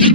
It's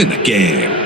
in the game.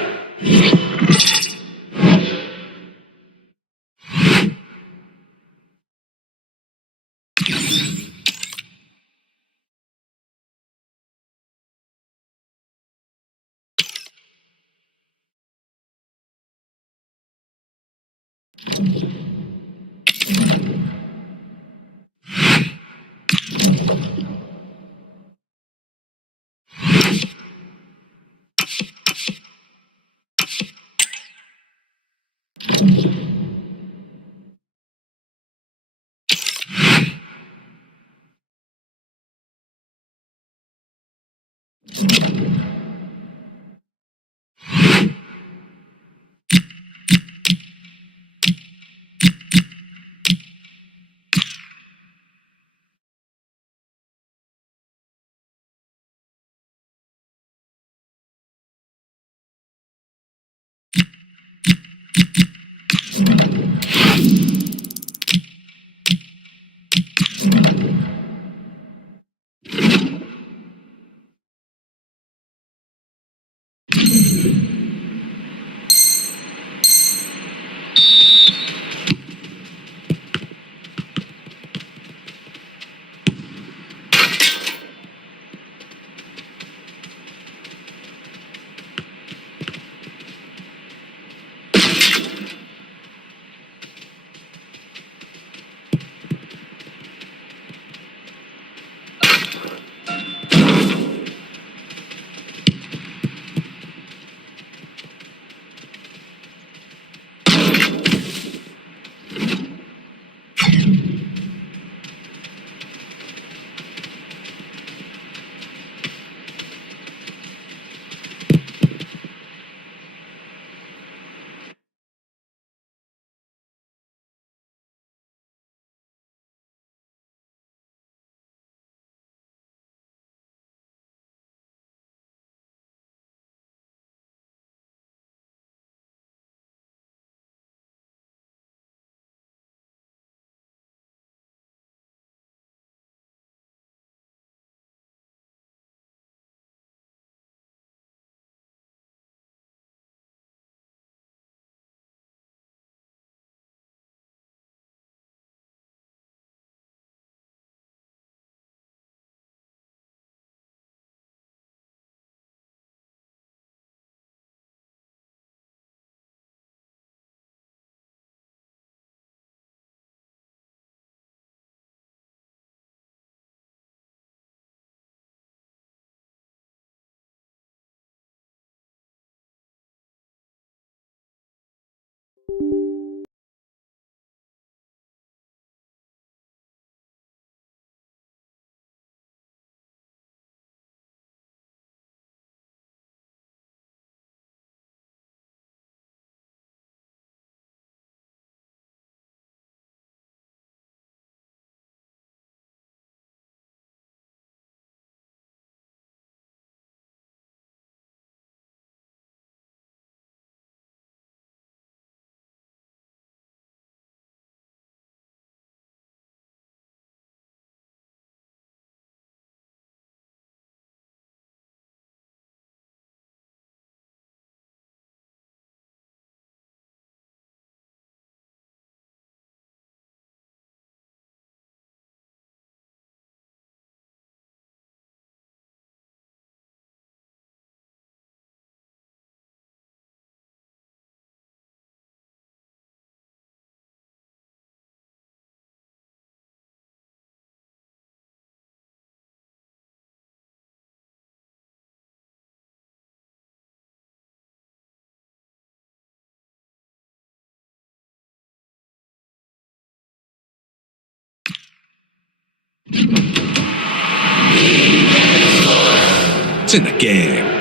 It's in the game.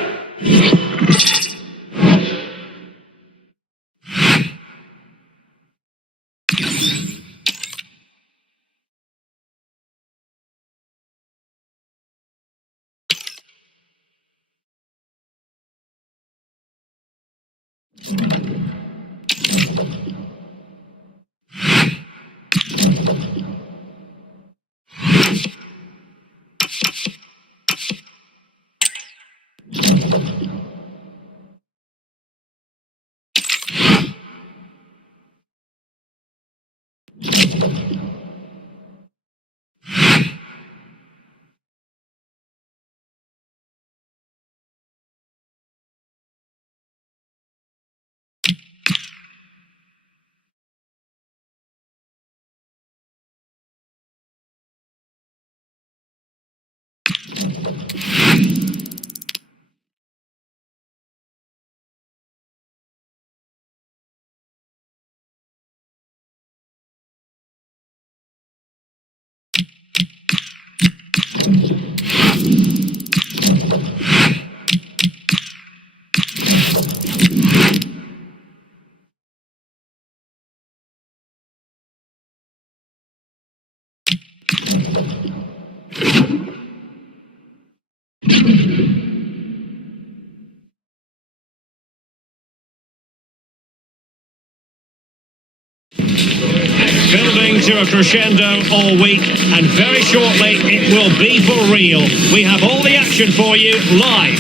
Building to a crescendo all week, and very shortly it will be for real. We have all the action for you live.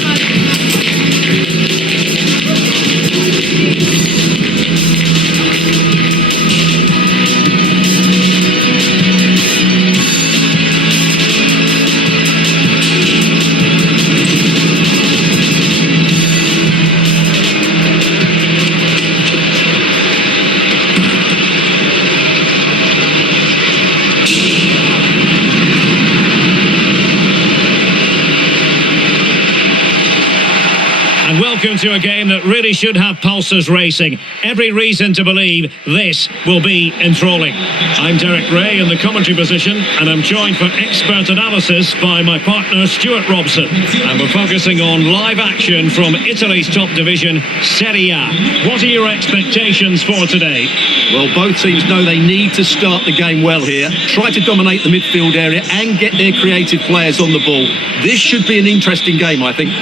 Welcome to a game that really should have pulses racing. Every reason to believe this will be enthralling. I'm Derek Ray in the commentary position, and I'm joined for expert analysis by my partner Stuart Robson. And we're focusing on live action from Italy's top division, SerieA. What are your expectations for today? Well, both teams know they need to start the game well here, try to dominate the midfield area and get their creative players on the ball. This should be an interesting game, I think.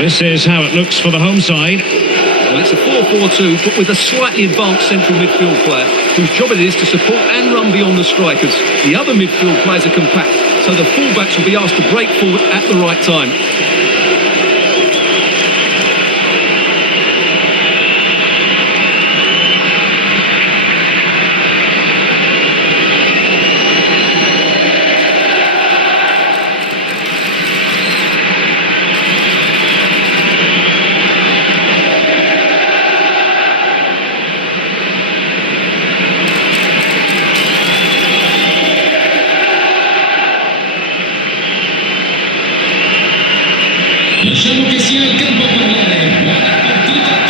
This is how it looks for the home side. Well, it's a 4-4-2, but with a slightly advanced central midfield player whose job it is to support and run beyond the strikers. The other midfield players are compact, so the fullbacks will be asked to break forward at the right time.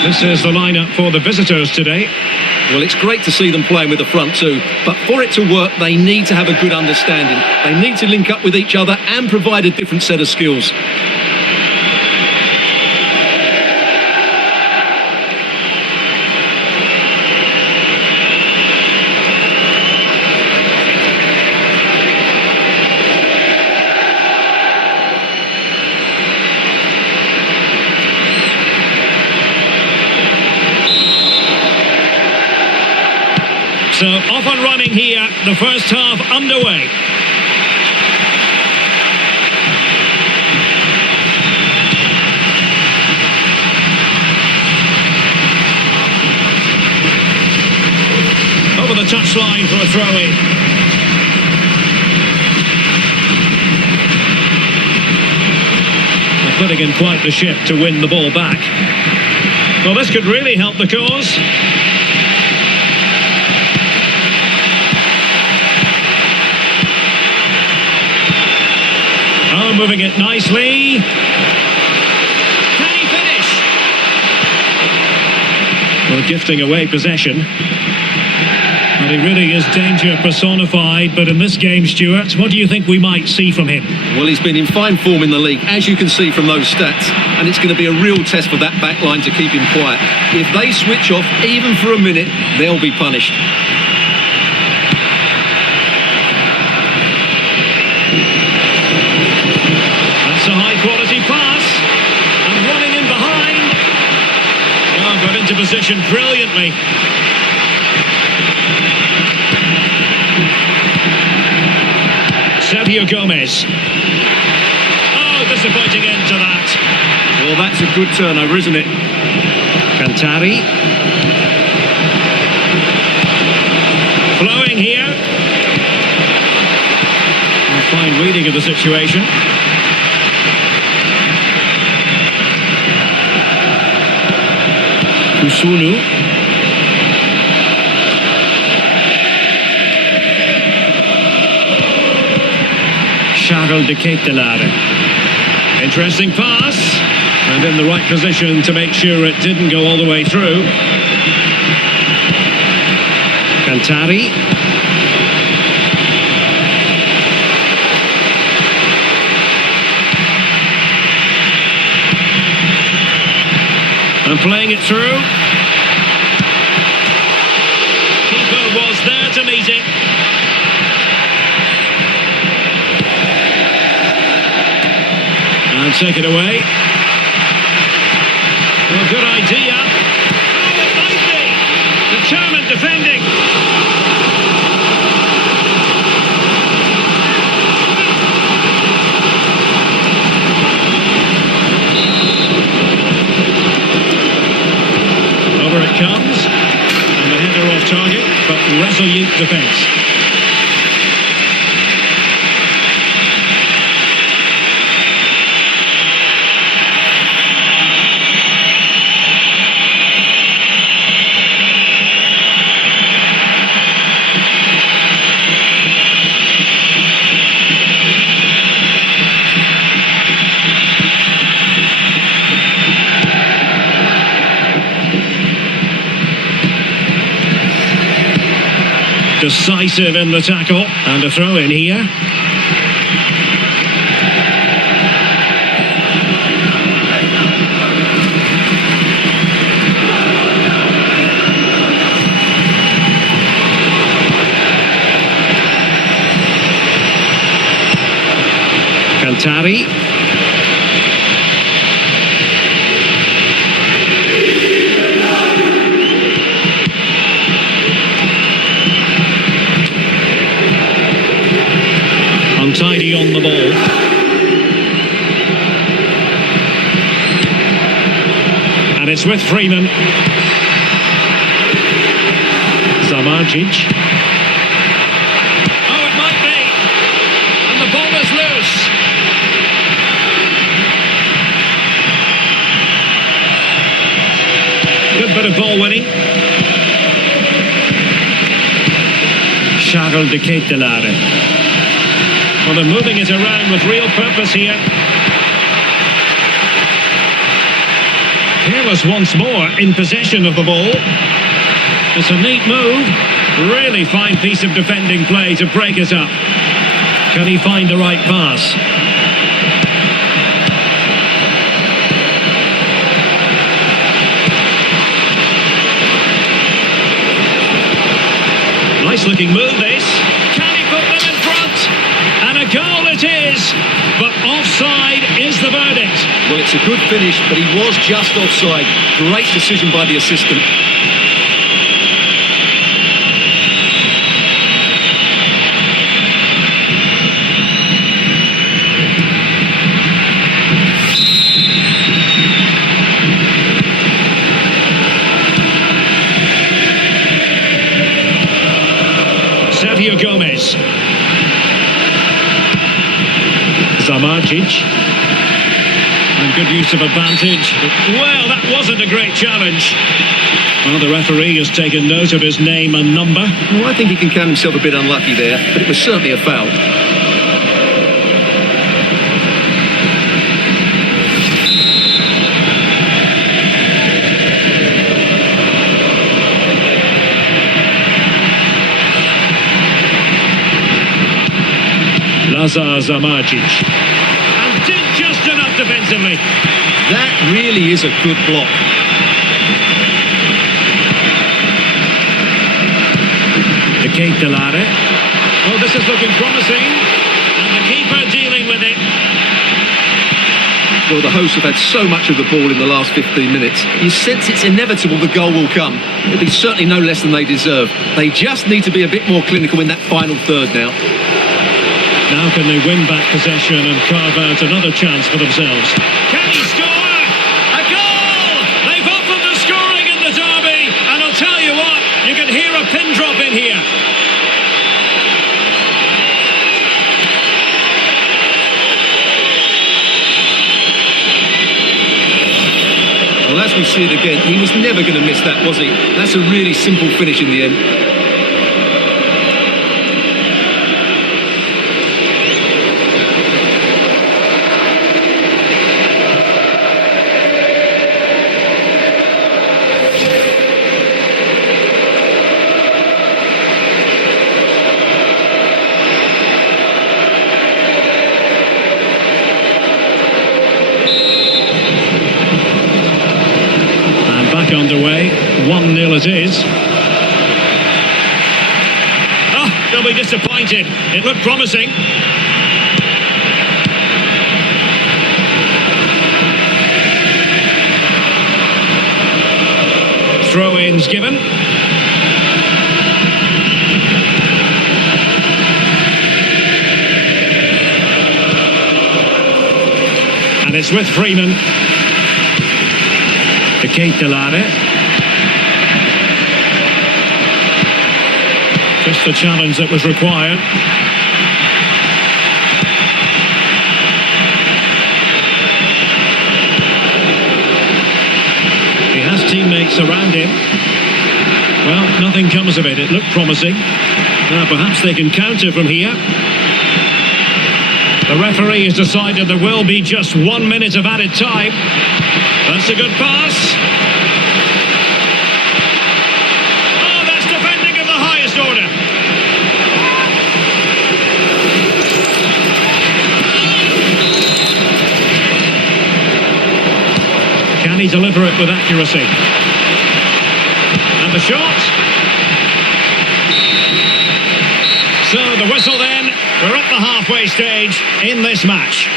This is the lineup for the visitors today. Well, it's great to see them playing with the front two, but for it to work, they need to have a good understanding. They need to link up with each other and provide a different set of skills. So off and running here, the first half underway. throw-in. They're putting in quite the shift to win the ball back. Well, this could really help the cause. Oh, moving it nicely. Can he finish? Well, gifting away possession. And he really is danger personified, but in this game, Stuart, what do you think we might see from him? Well, he's been in fine form in the league, as you can see from those stats, and it's going to be a real test for that back line to keep him quiet. If they switch off, even for a minute, they'll be punished. That's a high-quality pass, and running in behind. Oh, got into position brilliantly. Sergio Gomez. Oh, disappointing end to that. Well, that's a good turnover, isn't it? Alcantara. Flowing here. A fine reading of the situation. Kusunu. Charles de Ketelare. Interesting pass. And in the right position to make sure it didn't go all the way through. Cantari. And playing it through. Keeper was there to meet it. And take it away. Well, good idea. Oh, it might be. Determined defending. Over it comes. And the header off target, but resolute defence. Decisive in the tackle, and a throw in here. Cantari. Untidy on the ball. And it's with Freeman. Zamarjic. Oh, it might be. And the ball is loose. Good bit of ball winning. Charles de Ketelare. Well, they're moving it around with real purpose here. Careless once more in possession of the ball. It's a neat move. Really fine piece of defending play to break it up. Can he find the right pass? Nice looking move this. Can he put them in front? And a goal it is, but offside is the verdict. Well, it's a good finish, but he was just offside. Great decision by the assistant. Zamajic. And good use of advantage. Well, that wasn't a great challenge. Well, the referee has taken note of his name and number. Well, I think he can count himself a bit unlucky there, but it was certainly a foul. Lazar Zamajic. And did just enough defensively. That really is a good block. Alcantara. Oh, this is looking promising. And the keeper dealing with it. Well, the hosts have had so much of the ball in the last 15 minutes. You sense it's inevitable the goal will come. It'll be certainly no less than they deserve. They just need to be a bit more clinical in that final third now. Now can they win back possession and carve out another chance for themselves? Can he score? A goal! They've opened the scoring in the derby. And I'll tell you what, you can hear a pin drop in here. Well, as we see it again, he was never going to miss that, was he? That's a really simple finish in the end. Underway, 1-0 it is. Oh, they'll be disappointed. It looked promising. Throw-ins given. And it's with Freeman. Alcantara. Just the challenge that was required. He has teammates around him. Well, nothing comes of it. It looked promising. Now perhaps they can counter from here. The referee has decided there will be just 1 minute of added time. That's a good pass. Oh, that's defending of the highest order. Can he deliver it with accuracy? And the shot. So the whistle then. We're at the halfway stage in this match.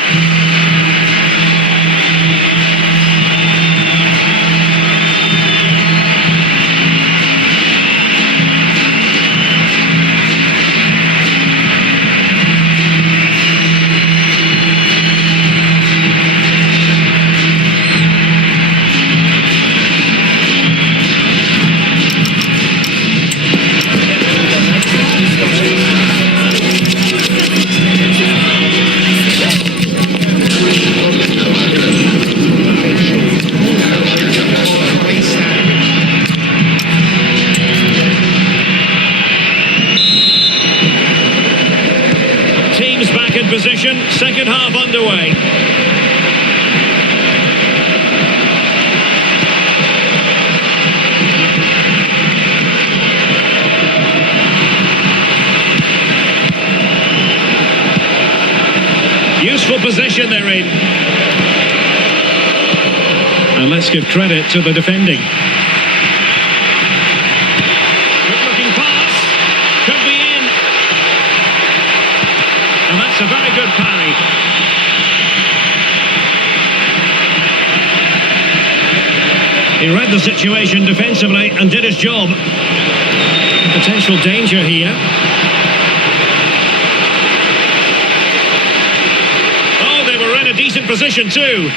Position, second half underway. Useful position they're in. And let's give credit to the defending. Good looking pass. Could be in. And that's a very good parry. He read the situation defensively and did his job. Potential danger here. Oh, they were in a decent position too.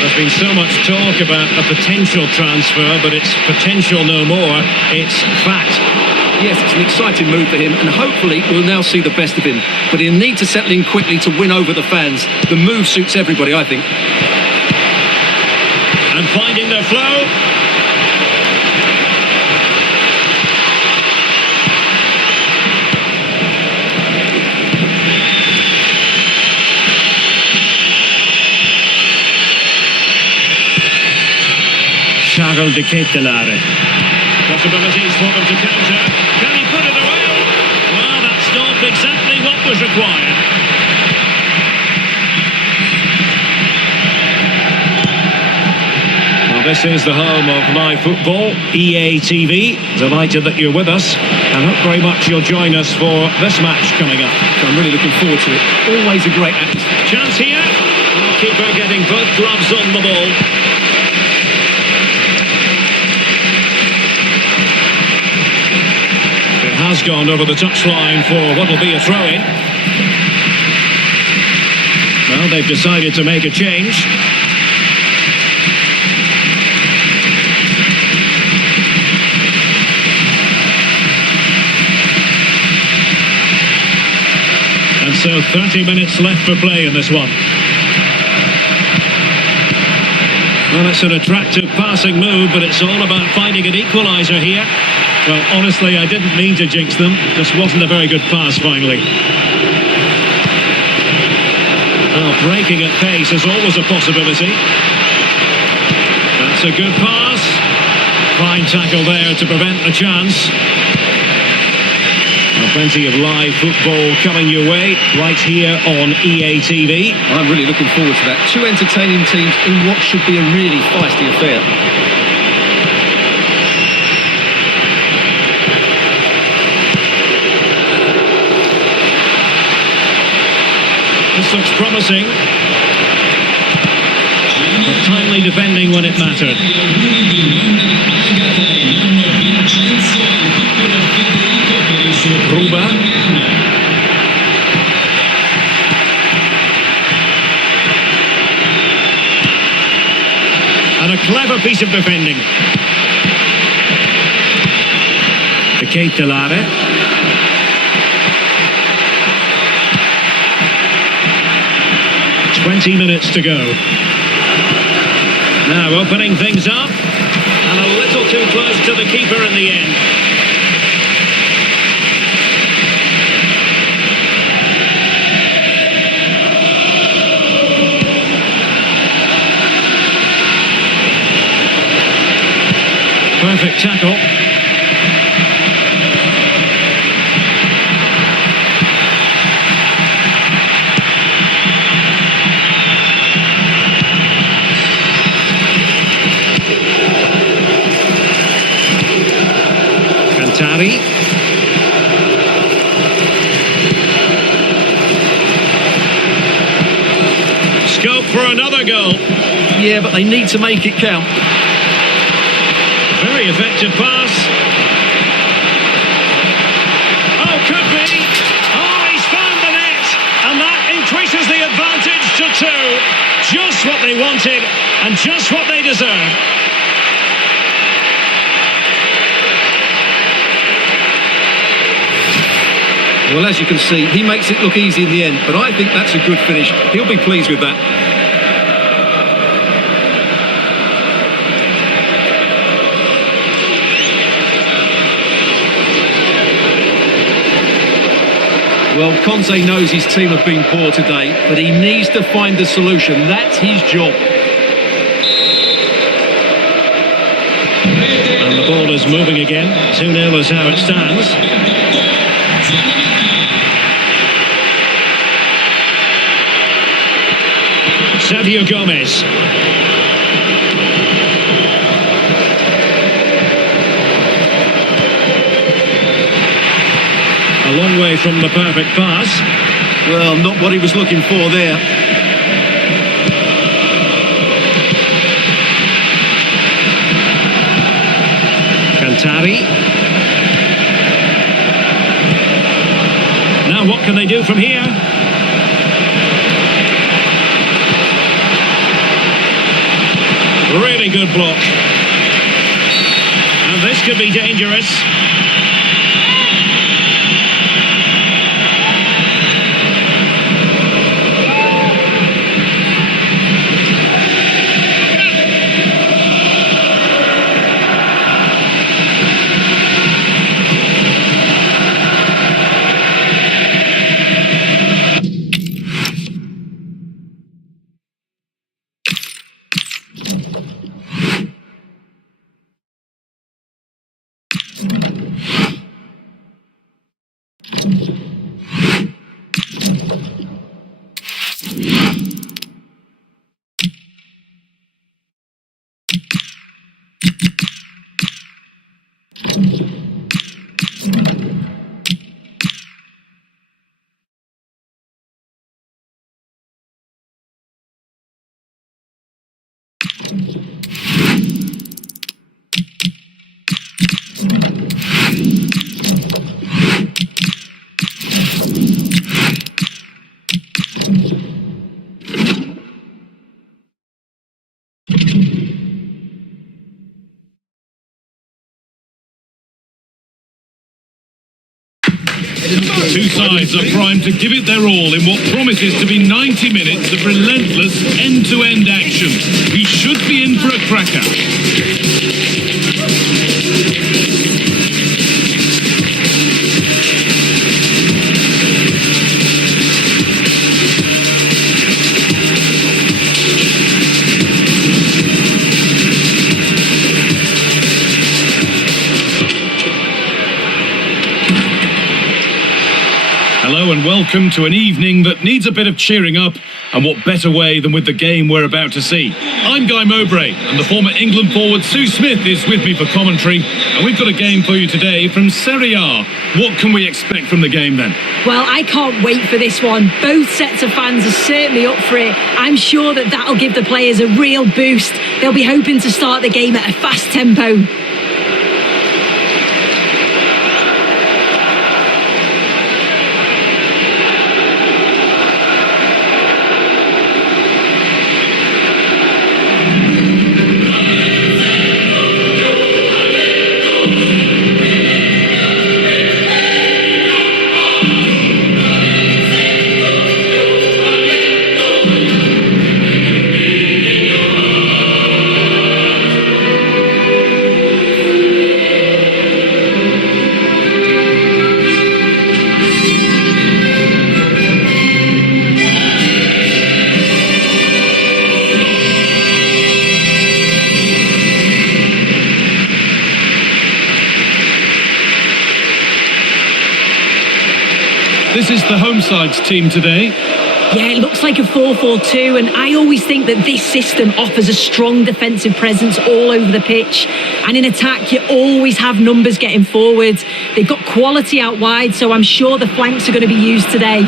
There's been so much talk about a potential transfer, but it's potential no more. It's fact. Yes, it's an exciting move for him, and hopefully we'll now see the best of him. But he'll need to settle in quickly to win over the fans. The move suits everybody, I think. And finding their flow. Charles de Ketelare. Possibilities for them to counter. Can he put it away? Well, that's not exactly what was required. Well, this is the home of live football, EA TV. Delighted that you're with us, and hope very much you'll join us for this match coming up. I'm really looking forward to it. Always a great atmosphere. Chance here. Our keeper getting both gloves on the ball. Has gone over the touchline for what will be a throw-in. Well, they've decided to make a change. And so 30 minutes left for play in this one. Well, it's an attractive passing move, but it's all about finding an equaliser here. Well, honestly, I didn't mean to jinx them. Just wasn't a very good pass, finally. Well, breaking at pace is always a possibility. That's a good pass. Fine tackle there to prevent the chance. Well, plenty of live football coming your way right here on EA TV. I'm really looking forward to that. Two entertaining teams in what should be a really feisty affair. This looks promising. But timely defending when it mattered. Ruba. And a clever piece of defending. De Ketelare. 20 minutes to go. Now opening things up, and a little too close to the keeper in the end. Perfect tackle. Scope for another goal. Yeah, but they need to make it count. Very effective pass. Oh, could be. Oh, he's found the net. And that increases the advantage to 2. Just what they wanted and just what they deserved. Well, as you can see, he makes it look easy in the end, but I think that's a good finish. He'll be pleased with that. Well, Conte knows his team have been poor today, but he needs to find the solution. That's his job. And the ball is moving again. 2-0 is how it stands. Sergio Gomez. A long way from the perfect pass. Well, not what he was looking for there. Cantari. Now what can they do from here? Really good block. And this could be dangerous. Two sides are primed to give it their all in what promises to be 90 minutes of relentless end-to-end action. We should be in for a cracker. Hello and welcome to an evening that needs a bit of cheering up, and what better way than with the game we're about to see. I'm Guy Mowbray, and the former England forward Sue Smith is with me for commentary, and we've got a game for you today from SerieA. What can we expect from the game then? Well, I can't wait for this one. Both sets of fans are certainly up for it. I'm sure that'll give the players a real boost. They'll be hoping to start the game at a fast tempo. This is the home side's team today. Yeah, it looks like a 4-4-2, and I always think that this system offers a strong defensive presence all over the pitch. And in attack, you always have numbers getting forward. They've got quality out wide, so I'm sure the flanks are going to be used today.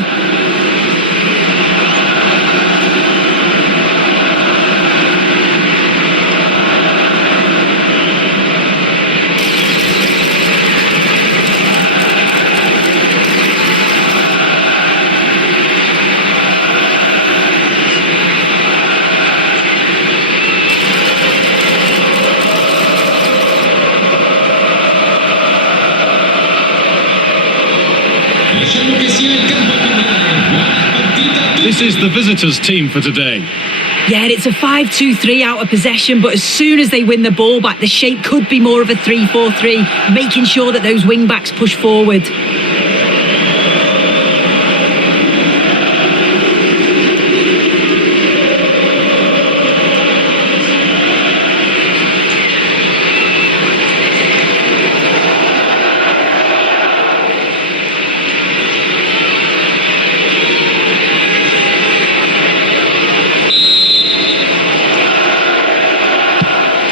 This is the visitors' team for today. Yeah, it's a 5-2-3 out of possession, but as soon as they win the ball back, the shape could be more of a 3-4-3, making sure that those wing-backs push forward.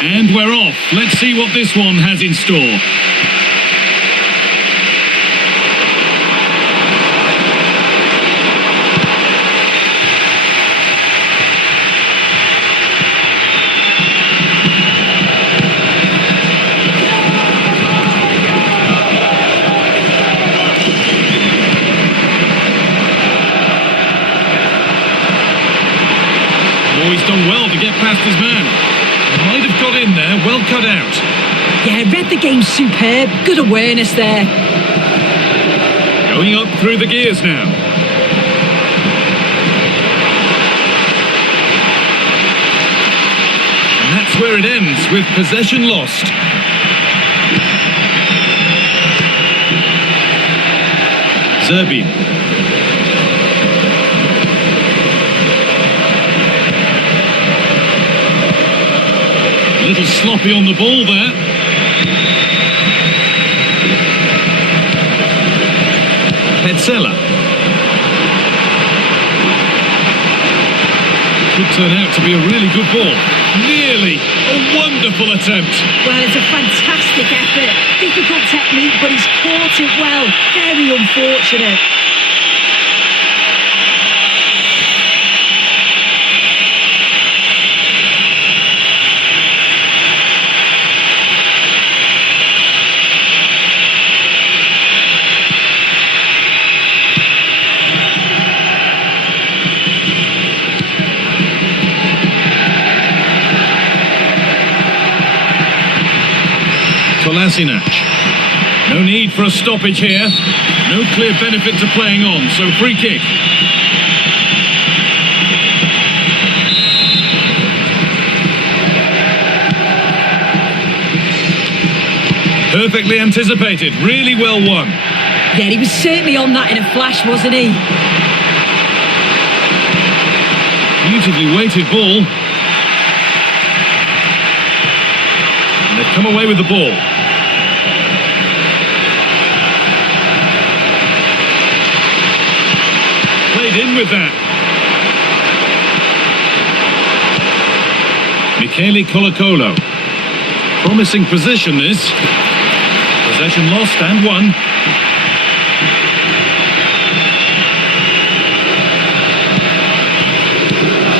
And we're off. Let's see what this one has in store. Oh, he's done well to get past his man. Might have got in there, well cut out. Yeah, read the game superb. Good awareness there. Going up through the gears now. And that's where it ends, with possession lost. Serbian. A little sloppy on the ball there. Could turn out to be a really good ball. Nearly a wonderful attempt. Well, it's a fantastic effort. Difficult technique, but he's caught it well. Very unfortunate. Kolasinac. No need for a stoppage here. No clear benefit to playing on, so free kick. Perfectly anticipated, really well won. Yeah, he was certainly on that in a flash, wasn't he? Beautifully weighted ball. And they've come away with the ball. Played in with that. Michele Colo-Colo. Promising position this. Possession lost and won.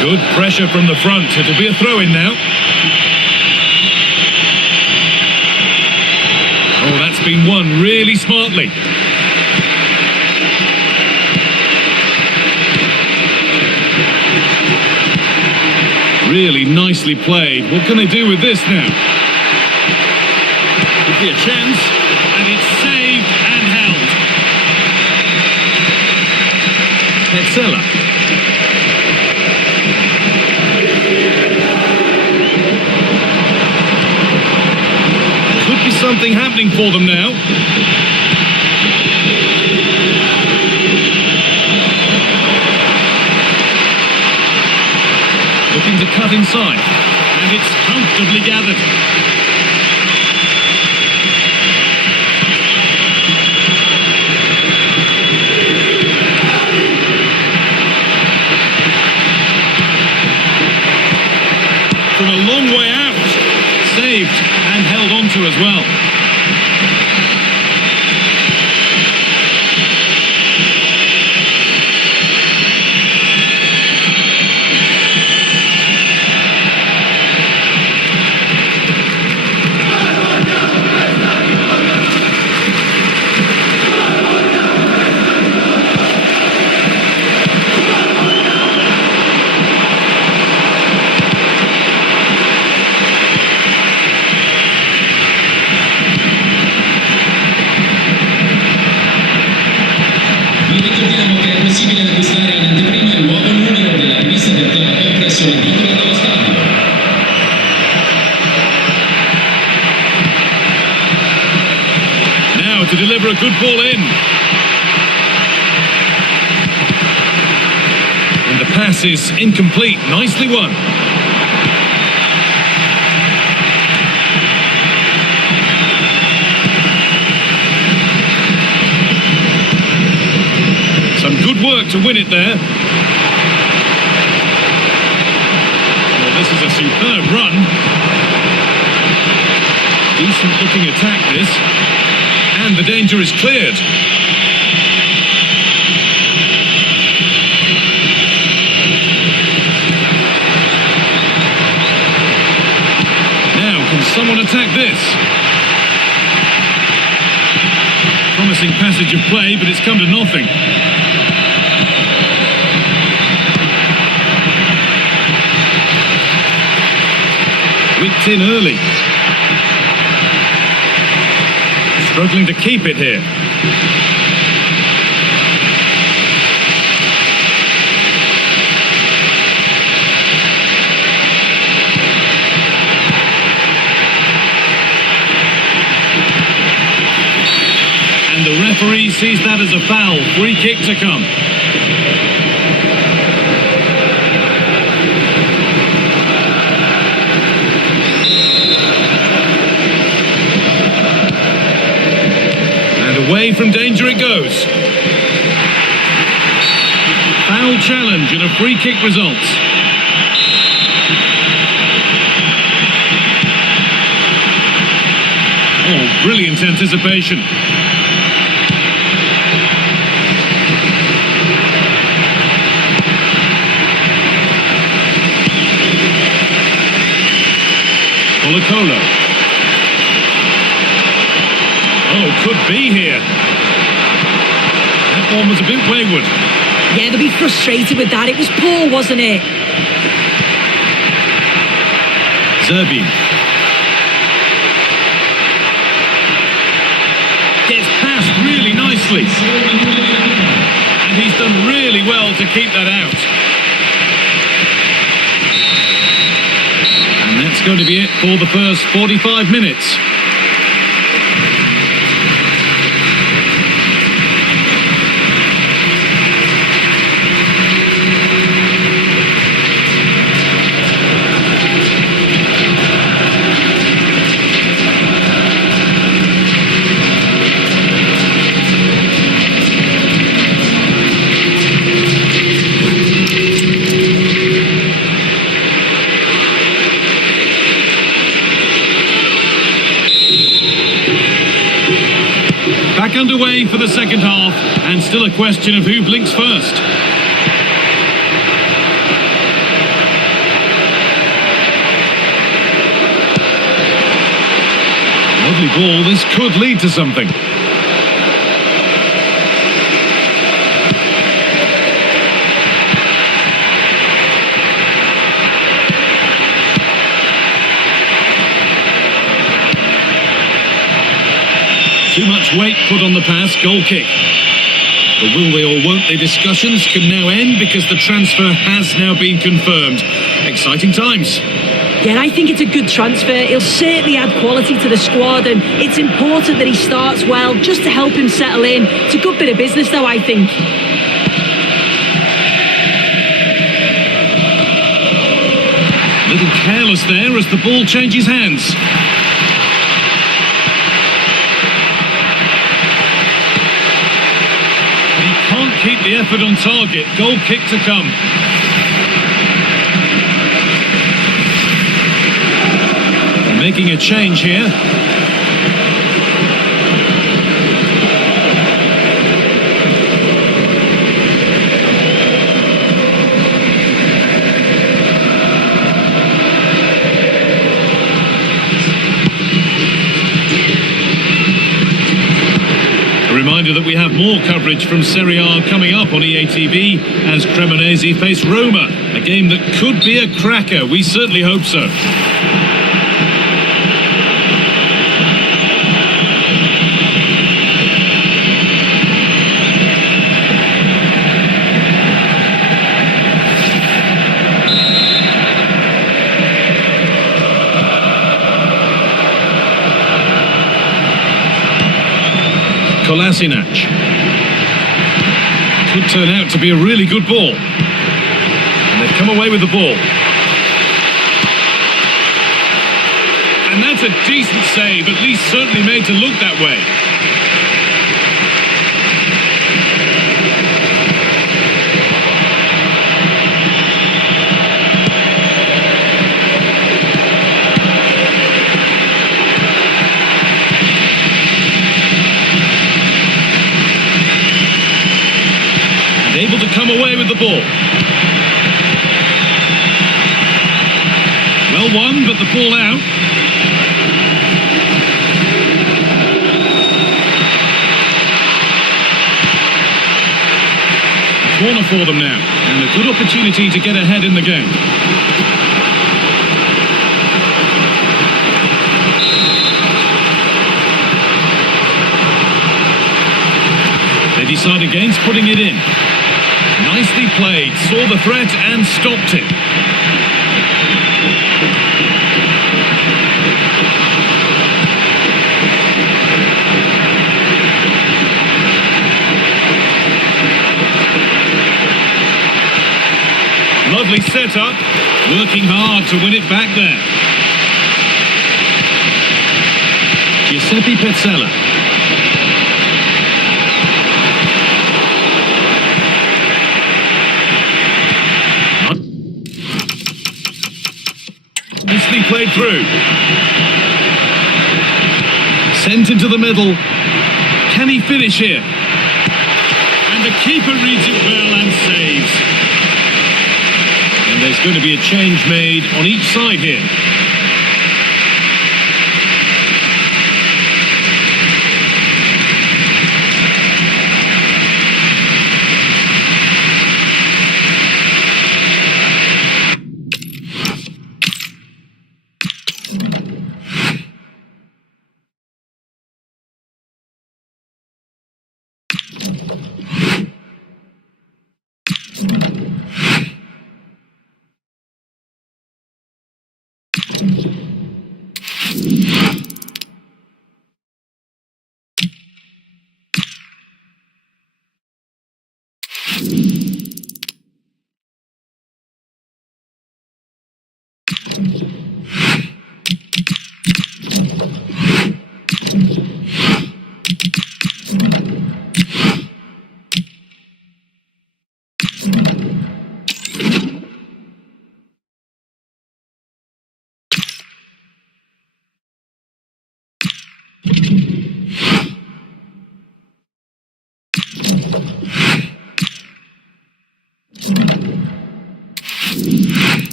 Good pressure from the front. It'll be a throw-in now. Oh, that's been won really smartly. Really nicely played. What can they do with this now? Could be a chance, and it's saved and held. Petzela. Could be something happening for them now. Looking to cut inside, and it's comfortably gathered. From a long way out, saved and held onto as well. To deliver a good ball in. And the pass is incomplete. Nicely won. Some good work to win it there. Well, this is a superb run. Decent looking attack this. And the danger is cleared. Now, can someone attack this? Promising passage of play, but it's come to nothing. Whipped in early. Struggling to keep it here. And the referee sees that as a foul. Free kick to come. Away from danger it goes. Foul challenge and a free kick results. Brilliant anticipation. Colo. Oh, could be here. That one was a bit wayward. Yeah, they'll be frustrated with that. It was poor, wasn't it? Zerbi. Gets past really nicely. And he's done really well to keep that out. And that's going to be it for the first 45 minutes. Back underway for the second half, and still a question of who blinks first. Lovely ball, this could lead to something. Too much weight put on the pass, goal kick. The will they or won't they discussions can now end because the transfer has now been confirmed. Exciting times. Yeah, I think it's a good transfer. He'll certainly add quality to the squad, and it's important that he starts well just to help him settle in. It's a good bit of business though, I think. A little careless there as the ball changes hands. Can't keep the effort on target. Goal kick to come. Making a change here. Reminder that we have more coverage from SerieA coming up on EA TV as Cremonese face Roma, a game that could be a cracker. We certainly hope so. Kolasinac. Could turn out to be a really good ball. And they've come away with the ball. And that's a decent save, at least certainly made to look that way. Able to come away with the ball. Well won, but the ball out. A corner for them now, and a good opportunity to get ahead in the game. They decide against putting it in. Nicely played, saw the threat and stopped it. Lovely setup, working hard to win it back there. Giuseppe Pezzella. Nicely played through. Sent into the middle. Can he finish here? And the keeper reads it well and saves. And there's going to be a change made on each side here.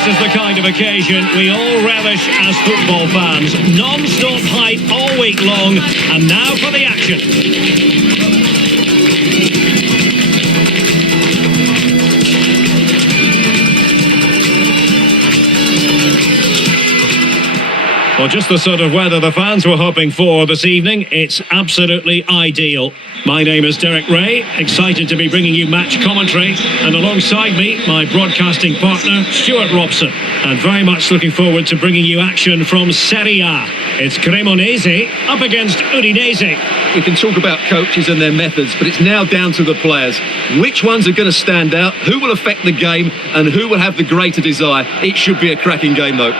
This is the kind of occasion we all relish as football fans. Non-stop hype all week long, and now for the action. Well, just the sort of weather the fans were hoping for this evening. It's absolutely ideal. My name is Derek Ray, excited to be bringing you match commentary, and alongside me, my broadcasting partner, Stuart Robson, and very much looking forward to bringing you action from SerieA. It's Cremonese up against Udinese. We can talk about coaches and their methods, but it's now down to the players. Which ones are going to stand out, who will affect the game, and who will have the greater desire? It should be a cracking game, though.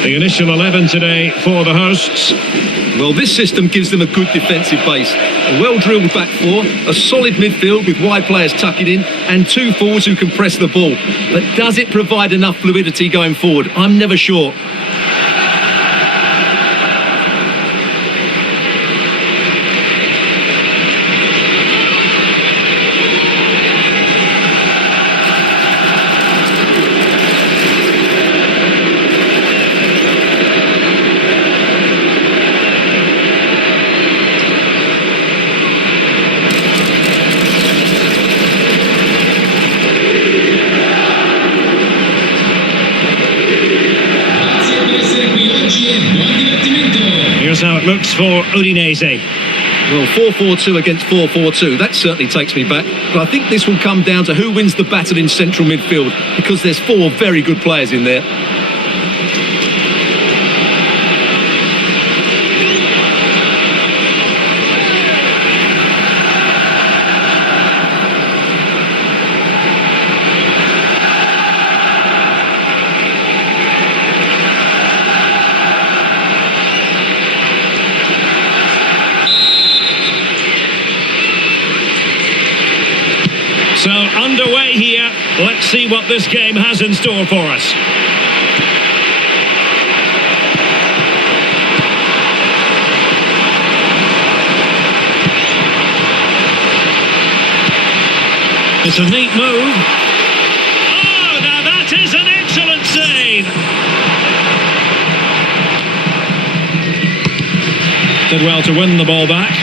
The initial 11 today for the hosts. Well, this system gives them a good defensive base. A well-drilled back four, a solid midfield with wide players tucking in, and two forwards who can press the ball. But does it provide enough fluidity going forward? I'm never sure. Here's how it looks for Udinese. Well, 4-4-2 against 4-4-2, that certainly takes me back. But I think this will come down to who wins the battle in central midfield, because there's four very good players in there. So underway here. Let's see what this game has in store for us. It's a neat move. Oh, now that is an excellent save. Did well to win the ball back.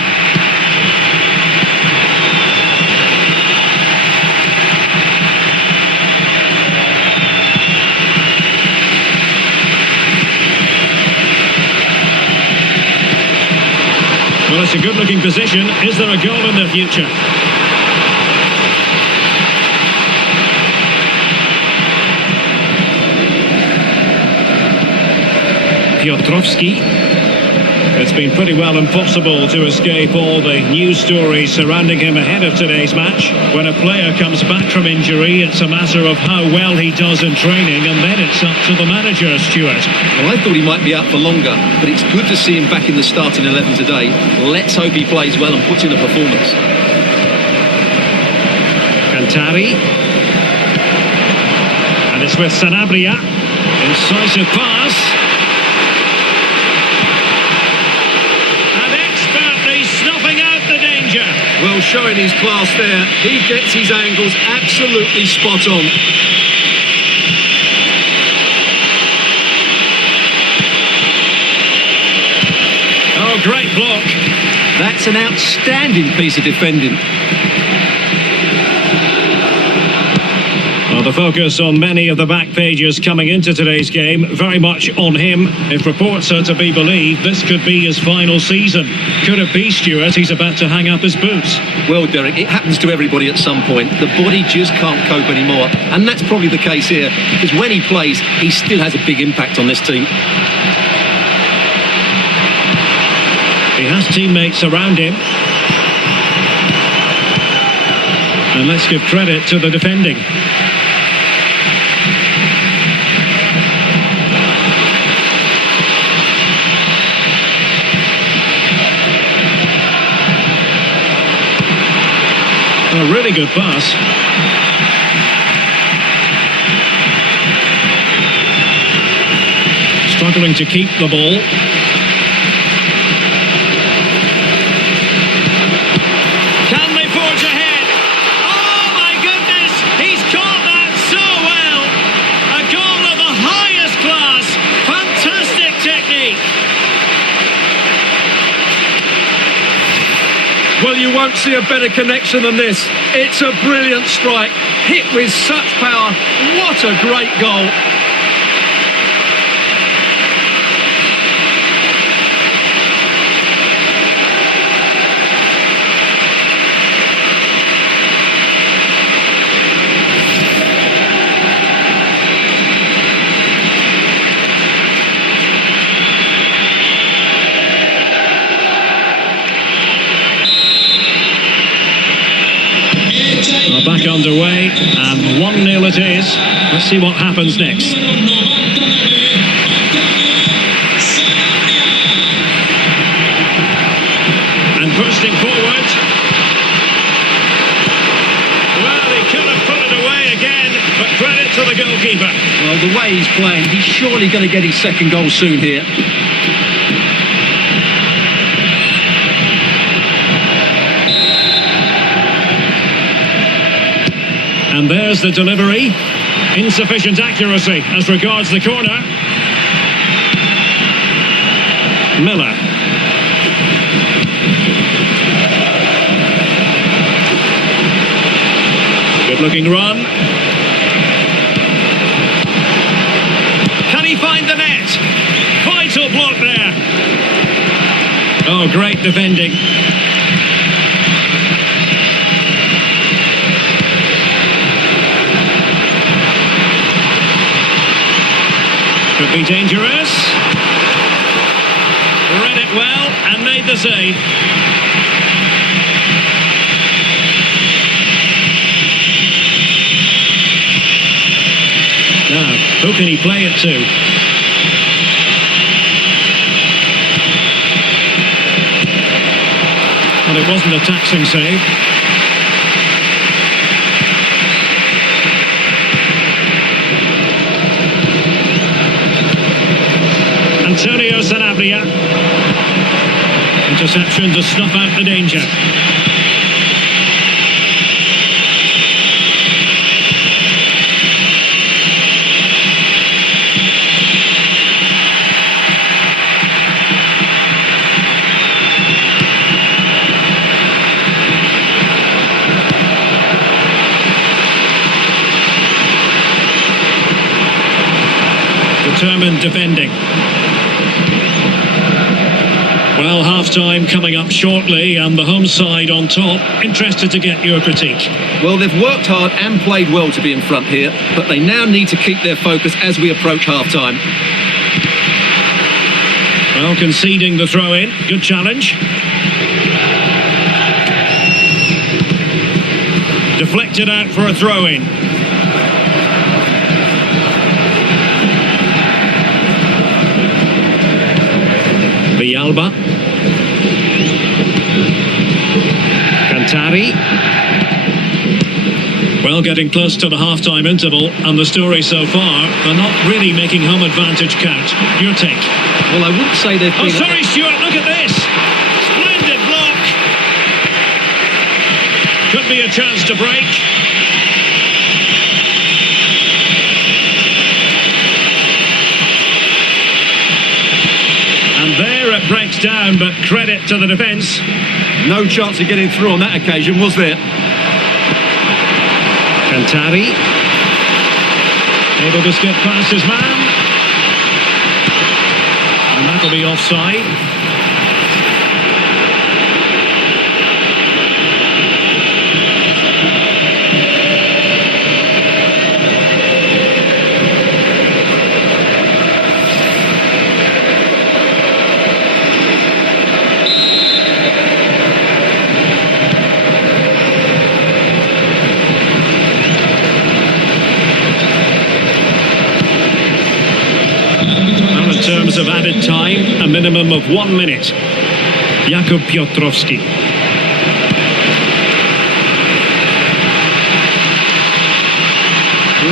Well, it's a good-looking position. Is there a goal in the future? Piotrowski. It's been pretty well impossible to escape all the news stories surrounding him ahead of today's match. When a player comes back from injury, it's a matter of how well he does in training, and then it's up to the manager, Stuart. Well, I thought he might be out for longer, but it's good to see him back in the starting 11 today. Let's hope he plays well and puts in a performance. Cantari. And it's with Sanabria. Incisive pass. Snuffing out the danger. Well, showing his class there. He gets his angles absolutely spot on. Oh, great block. That's an outstanding piece of defending. Well, the focus on many of the back pages coming into today's game, very much on him. If reports are to be believed, this could be his final season. Could it be, Stuart? He's about to hang up his boots. Well, Derek, it happens to everybody at some point. The body just can't cope anymore. And that's probably the case here, because when he plays, he still has a big impact on this team. He has teammates around him. And let's give credit to the defending. A really good pass. Struggling to keep the ball. Can they forge ahead? Oh my goodness! He's caught that so well! A goal of the highest class! Fantastic technique! Well, you won't see a better connection than this. It's a brilliant strike, hit with such power. What a great goal. Back underway, and 1-0 it is. Let's see what happens next. And bursting forward. Well, he could have put it away again, but credit to the goalkeeper. Well, the way he's playing, he's surely going to get his second goal soon here. And there's the delivery. Insufficient accuracy as regards the corner. Miller. Good looking run. Can he find the net? Vital block there. Oh, great defending. Could be dangerous. Read it well and made the save. Now, who can he play it to? Well, it wasn't a taxing save. Antonio Sanabria. Interception to snuff out the danger. Determined defending. Well, half-time coming up shortly and the home side on top. Interested to get your critique. Well, they've worked hard and played well to be in front here, but they now need to keep their focus as we approach half-time. Well, conceding the throw-in. Good challenge. Deflected out for a throw-in. Villalba. Cantari. Well, getting close to the half-time interval, and the story so far, they're not really making home advantage count. Your take? Well, I wouldn't say they've been... Oh, sorry, Stuart, look at this. Splendid block. Could be a chance to break. And there it breaks down, but credit to the defence. No chance of getting through on that occasion, was there? Cantari. Able to skip past his man. And that'll be offside. In terms of added time, a minimum of 1 minute. Jakub Piotrowski.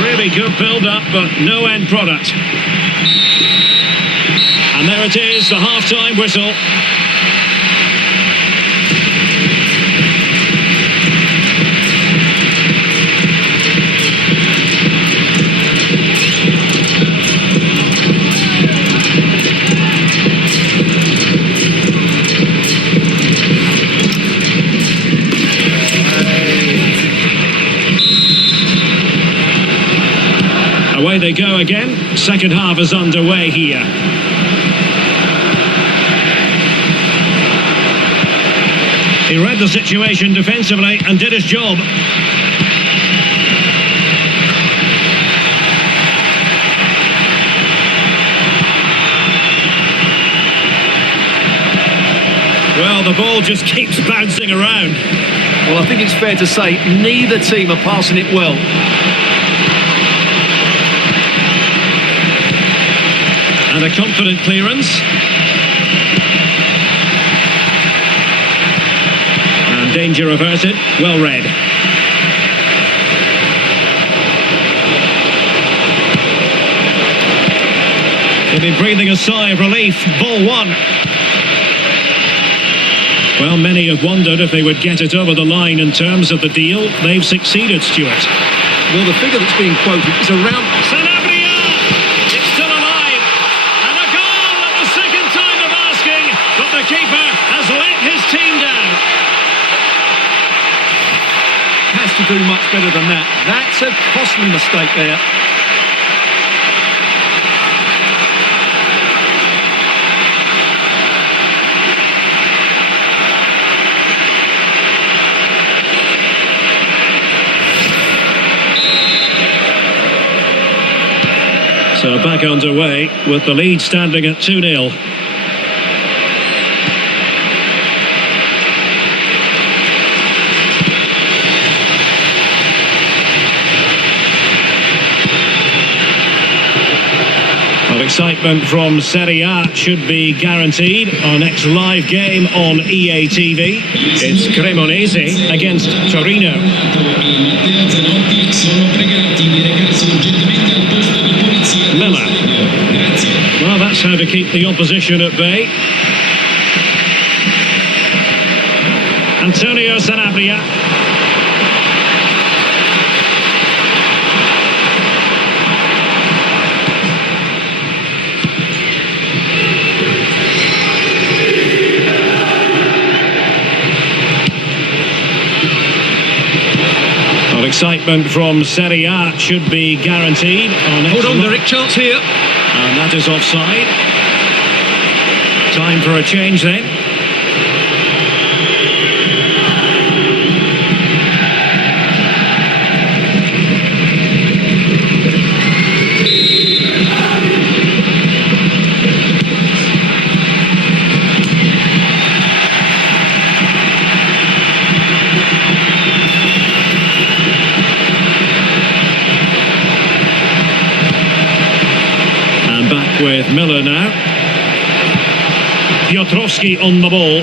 Really good build-up, but no end product. And there it is, the half-time whistle. Away they go again. Second half is underway here. He read the situation defensively and did his job. Well, the ball just keeps bouncing around. Well, I think it's fair to say neither team are passing it well. And a confident clearance. And danger averted. Well read. They'll be breathing a sigh of relief. Ball one. Well, many have wondered if they would get it over the line in terms of the deal. They've succeeded, Stuart. Well, the figure that's being quoted is around... But the keeper has let his team down. Has to do much better than that. That's a costly mistake there. So back underway with the lead standing at 2-0. Excitement from SerieA should be guaranteed. Our next live game on EA TV. It's Cremonese against Torino. Miller. Well, that's how to keep the opposition at bay. Antonio Sanabria. Excitement from SerieA should be guaranteed. Hold on, Derek, chance here. And that is offside. Time for a change then. And back with Miller now. Piotrowski on the ball.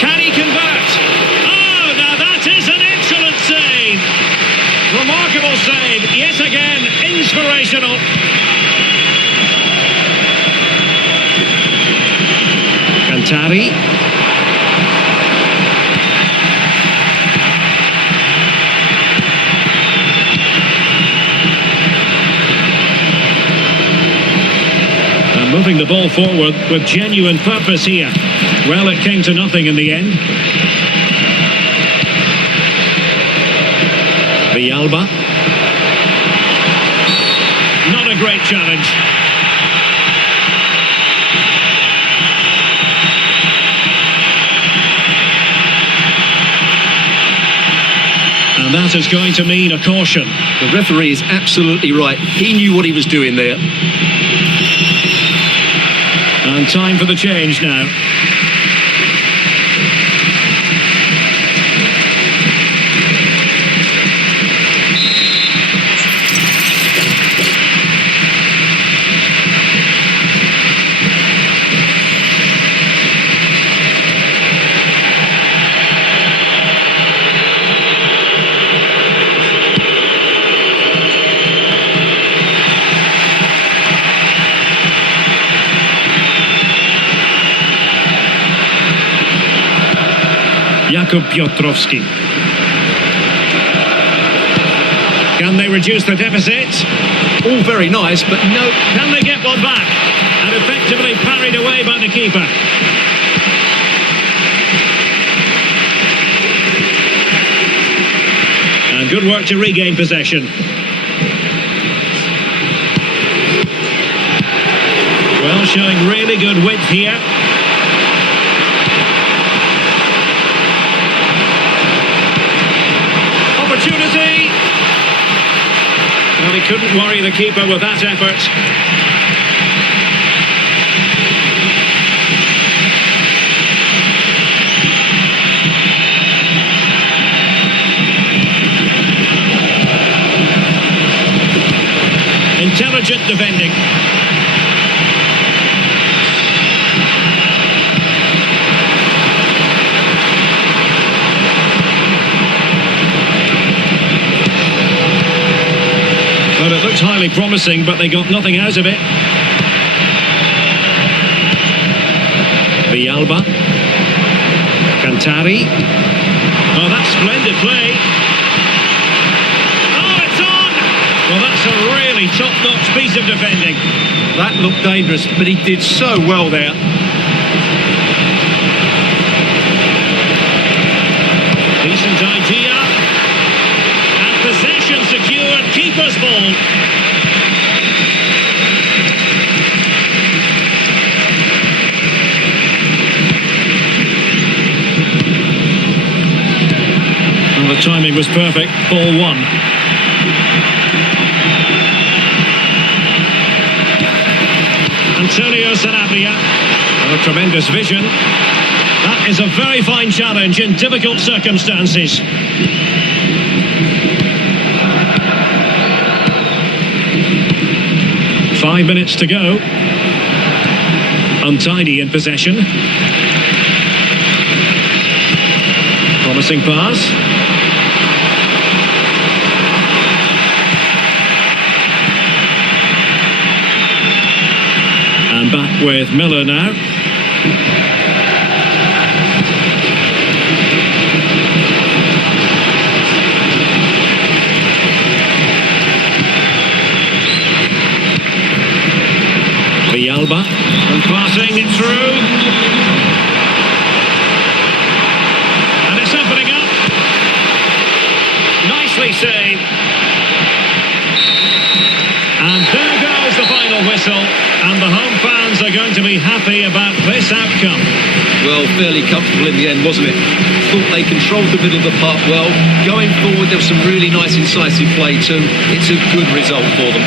Can he convert? Oh, now that is an excellent save. Remarkable save. Yet again, inspirational. Cantari. Moving the ball forward with genuine purpose here. Well, it came to nothing in the end. Villalba. Not a great challenge. And that is going to mean a caution. The referee is absolutely right. He knew what he was doing there. And time for the change now. Piotrowski. Can they reduce the deficit? All very nice, but no. Can they get one back? And effectively parried away by the keeper. And good work to regain possession. Well, showing really good width here. Opportunity. Well, he couldn't worry the keeper with that effort. Intelligent defending. Well, it looked highly promising, but they got nothing out of it. Villalba. Cantari. Oh, that's splendid play. Oh, it's on! Well, that's a really top-notch piece of defending. That looked dangerous, but he did so well there. Decent idea. And possession secured. Keeper's ball. Well, the timing was perfect. Ball one. Antonio Sanabria. Oh, tremendous vision. That is a very fine challenge in difficult circumstances. Five minutes to go. Untidy in possession. Promising pass. And back with Miller now. Villalba. And passing it through. And it's opening up. Nicely saved. And there goes the final whistle. And the home fans are going to be happy about this outcome. Well, fairly comfortable in the end, wasn't it? Thought they controlled the middle of the park well. Going forward, there was some really nice incisive play too. It's a good result for them.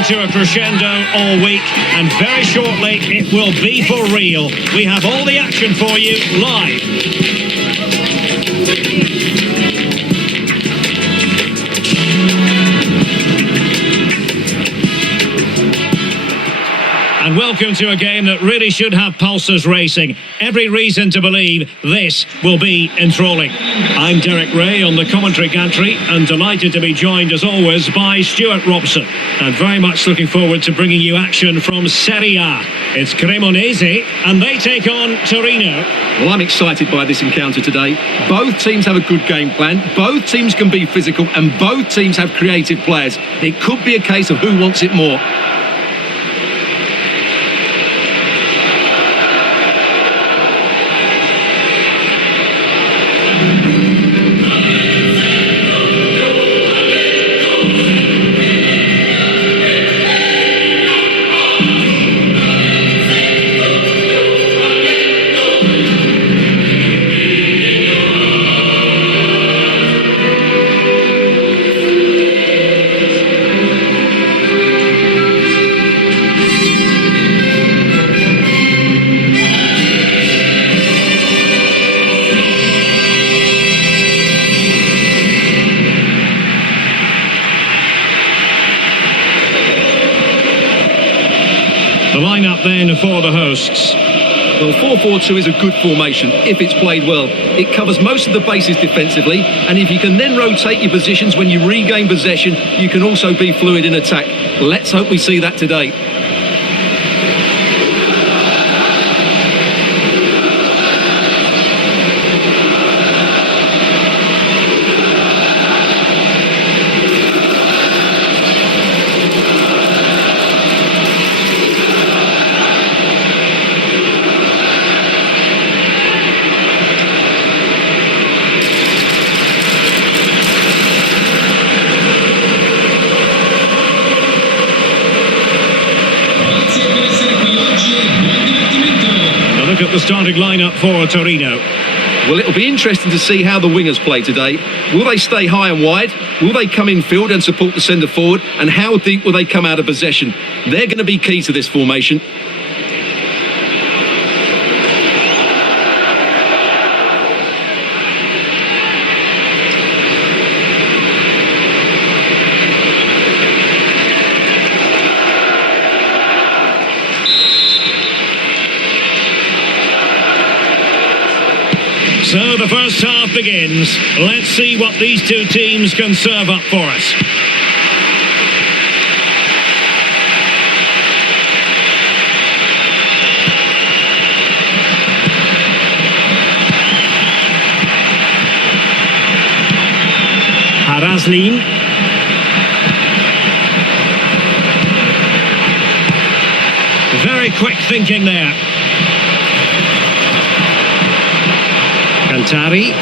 building to a crescendo all week, and very shortly it will be for real. We have all the action for you live. And welcome to a game that really should have pulses racing. Every reason to believe this will be enthralling. I'm Derek Ray on the commentary gantry, and delighted to be joined as always by Stuart Robson. And very much looking forward to bringing you action from SerieA. It's Cremonese, and they take on Torino. Well, I'm excited by this encounter today. Both teams have a good game plan, both teams can be physical, and both teams have creative players. It could be a case of who wants it more. The lineup then for the hosts. Well, 4-4-2 is a good formation if it's played well. It covers most of the bases defensively, and if you can then rotate your positions when you regain possession, you can also be fluid in attack. Let's hope we see that today. Look at the starting lineup for Torino. Well, it'll be interesting to see how the wingers play today. Will they stay high and wide? Will they come in field and support the centre forward? And how deep will they come out of possession? They're going to be key to this formation. So the first half begins. Let's see what these two teams can serve up for us. Haraslin. Very quick thinking there. Alcantara.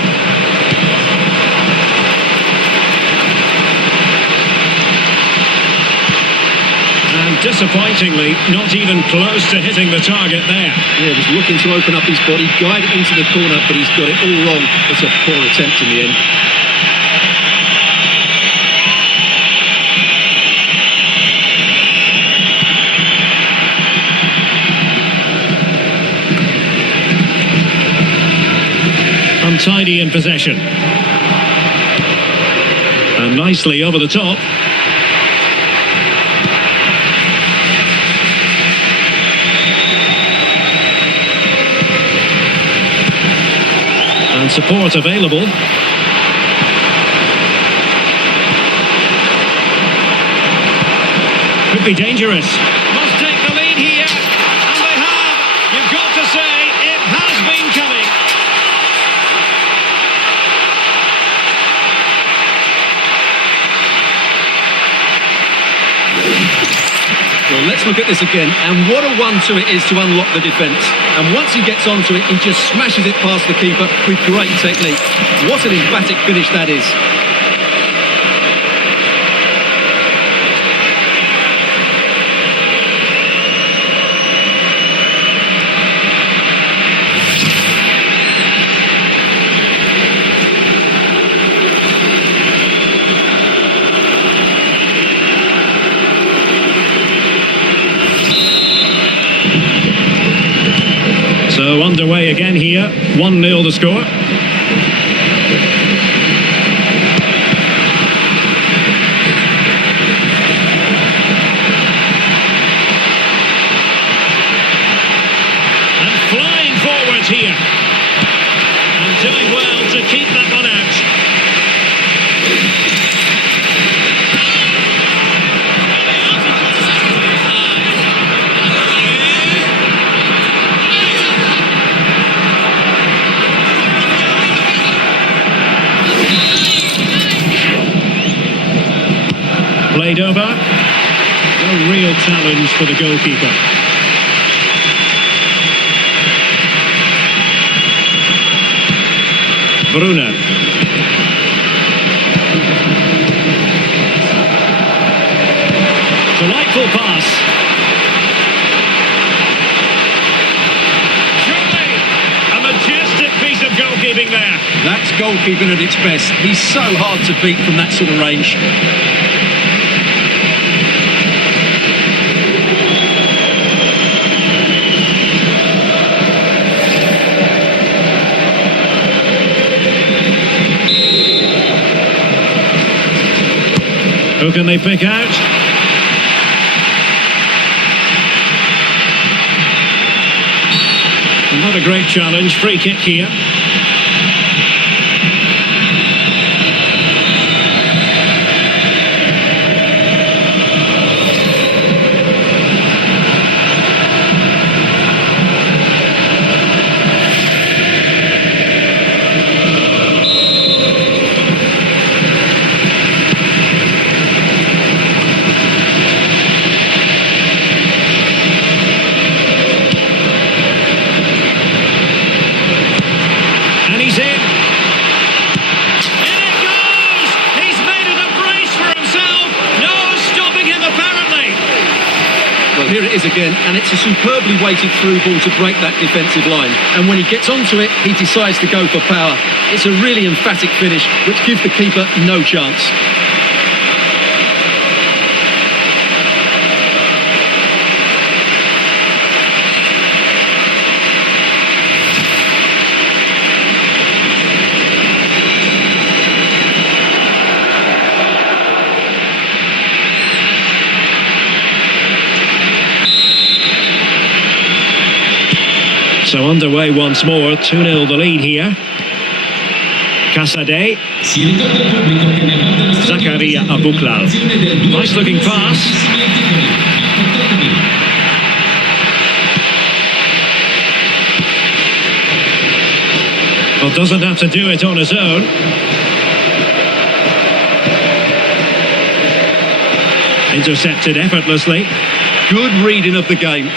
And disappointingly, not even close to hitting the target there. Yeah, just looking to open up his body, guide it into the corner, but he's got it all wrong. It's a poor attempt in the end. Untidy in possession. And nicely over the top. And support available. Could be dangerous. Must take the lead here. And they have. You've got to say, it has been coming. Well, let's look at this again, and what a 1-2 it is to unlock the defence. And once he gets onto it, he just smashes it past the keeper with great technique. What an emphatic finish that is. So underway again here, 1-0 the score. And flying forwards here. And doing well to keep that one out. Played over. No real challenge for the goalkeeper. Bruna. Delightful pass. Surely a majestic piece of goalkeeping there. That's goalkeeping at its best. He's so hard to beat from that sort of range. Who can they pick out? Not a great challenge. Free kick here. Here it is again, and it's a superbly weighted through ball to break that defensive line. And when he gets onto it, he decides to go for power. It's a really emphatic finish, which gives the keeper no chance. So underway once more, 2-0 the lead here. Casade. Zakaria Abuklal. Nice looking pass. Well, doesn't have to do it on his own. Intercepted effortlessly. Good reading of the game.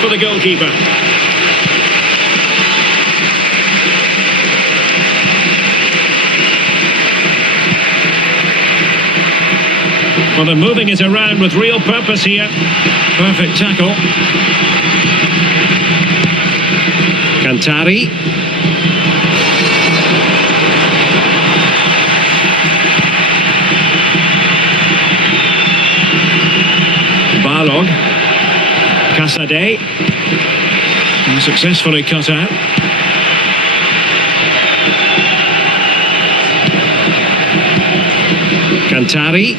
For the goalkeeper. Well, they're moving it around with real purpose here. Perfect tackle. Cantari. Balog. Casade. Successfully cut out. Cantari.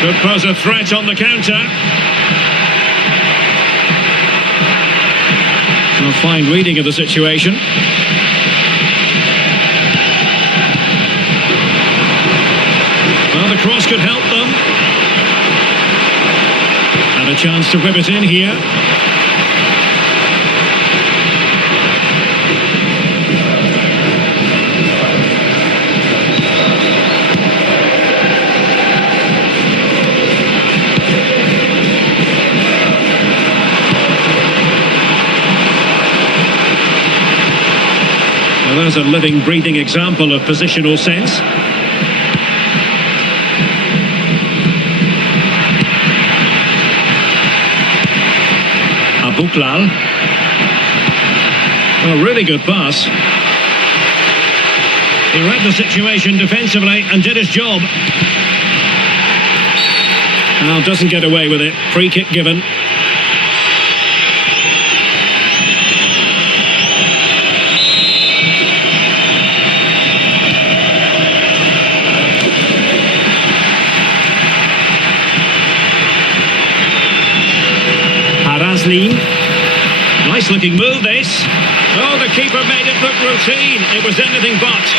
Could pose a threat on the counter. A fine reading of the situation. Well, the cross could help them. And a chance to whip it in here. Well, there's a living, breathing example of positional sense. Iqbal. A really good pass. He read the situation defensively and did his job. Now doesn't get away with it. Free kick given. Nice looking move this. Oh, the keeper made it look routine. It was anything but.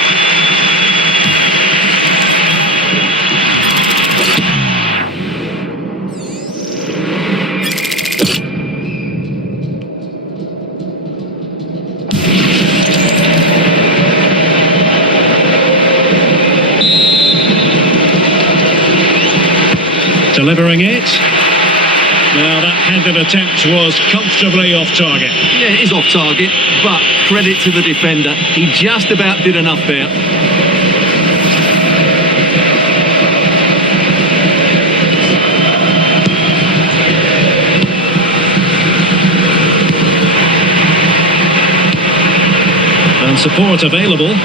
Delivering it. Now that headed attempt was comfortably off target. Yeah, it is off target, but credit to the defender. He just about did enough there. And support available.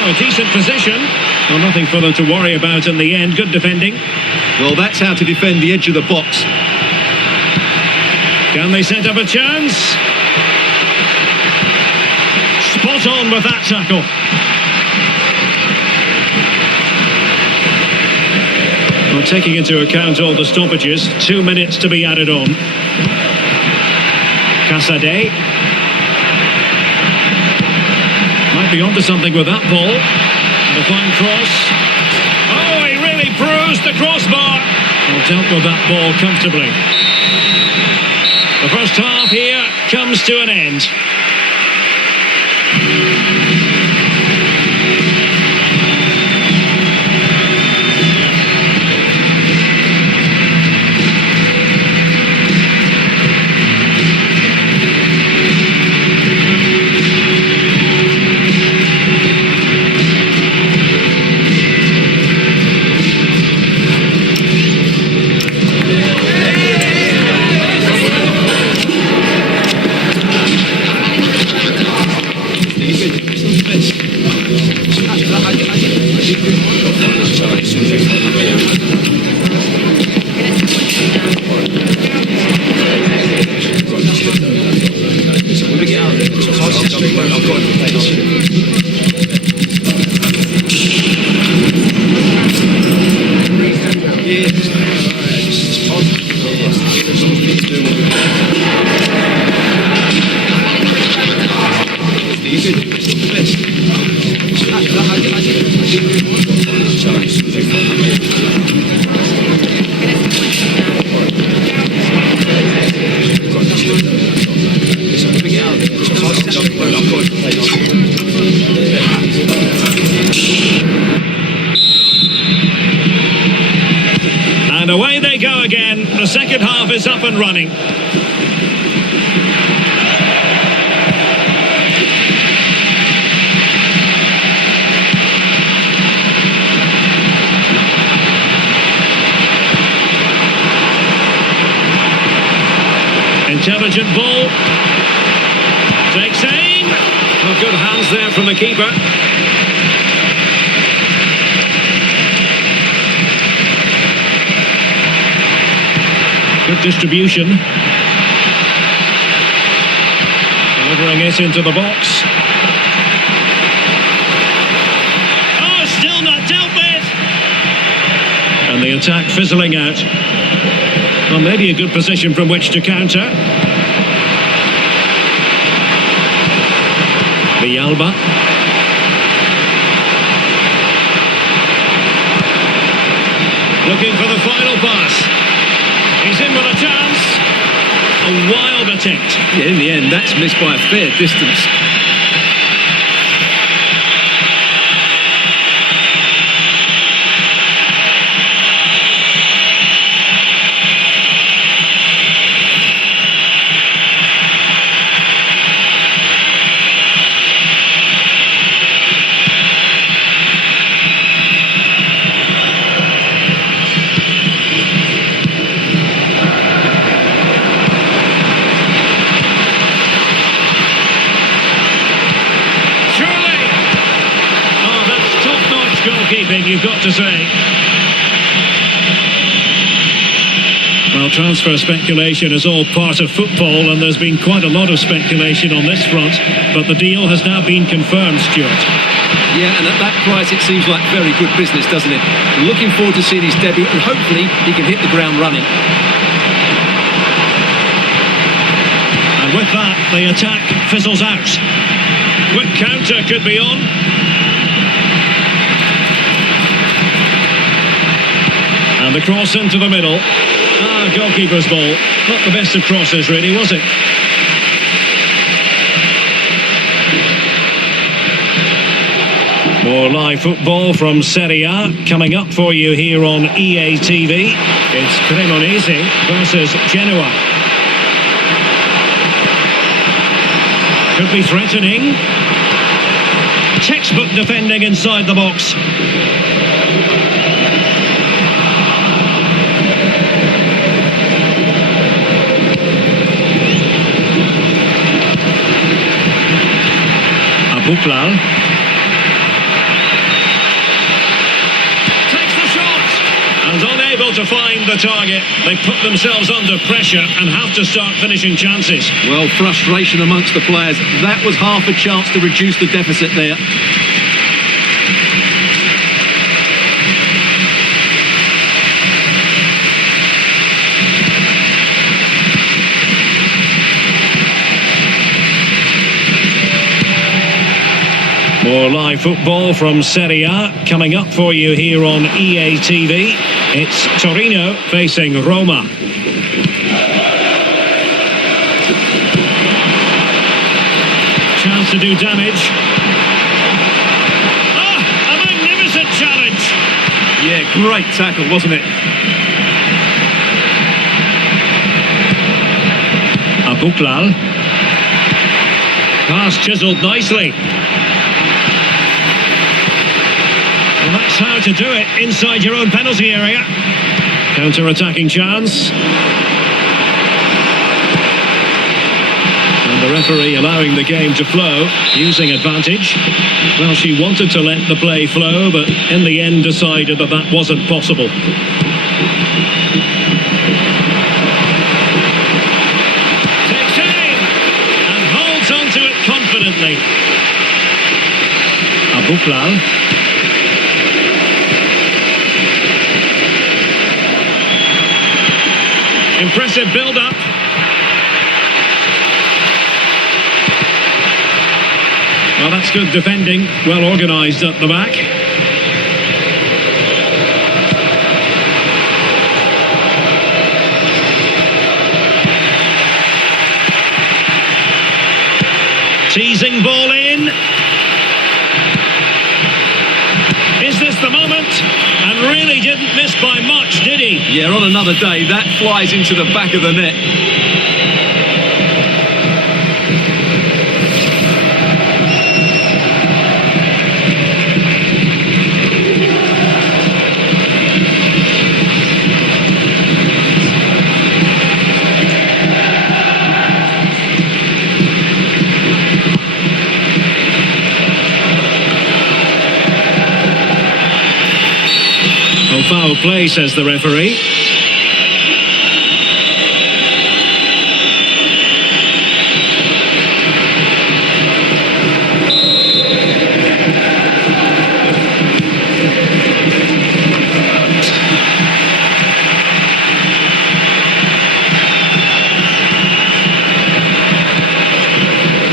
A decent position. Well, nothing for them to worry about in the end. Good defending. Well, that's how to defend the edge of the box. Can they set up a chance? Spot on with that tackle. Well, taking into account all the stoppages, 2 minutes to be added on. Casadei. Might be onto something with that ball. And a fine cross. Oh, he really bruised the crossbar. Well, dealt with that ball comfortably. The first half here comes to an end. And away they go again. The second half is up and running. Intelligent ball. Takes aim. Oh, good hands there from the keeper. Good distribution. Delivering it into the box. Oh, still not dealt with. And the attack fizzling out. Well, maybe a good position from which to counter. Villalba. Looking for the final pass. He's in with a chance. A wild attempt. Yeah, in the end, that's missed by a fair distance. you've got to say. Well, transfer speculation is all part of football, and there's been quite a lot of speculation on this front, but the deal has now been confirmed, Stuart. Yeah, and at that price it seems like very good business, doesn't it? Looking forward to seeing his debut, and hopefully he can hit the ground running. And with that, the attack fizzles out. Quick counter could be on. And the cross into the middle. Goalkeeper's ball. Not the best of crosses, really, was it? More live football from SerieA coming up for you here on EA TV. It's Cremonese versus Genoa. Could be threatening. Textbook defending inside the box. Buklal takes the shot and unable to find the target. They put themselves under pressure and have to start finishing chances. Well, frustration amongst the players. That was half a chance to reduce the deficit there. More live football from SerieA coming up for you here on EA TV. It's Torino facing Roma. Chance to do damage. A magnificent challenge. Yeah, great tackle, wasn't it? Buklal. Pass chiselled nicely. And that's how to do it inside your own penalty area. Counter-attacking chance. And the referee allowing the game to flow, using advantage. Well, she wanted to let the play flow, but in the end decided that that wasn't possible. Takes aim and holds onto it confidently. Buklal. Impressive build-up. Well, that's good defending. Well organised at the back. Teasing ball in. Is this the moment? And really didn't miss by much, did he? Yeah, on another day, that flies into the back of the net. Foul play, says the referee.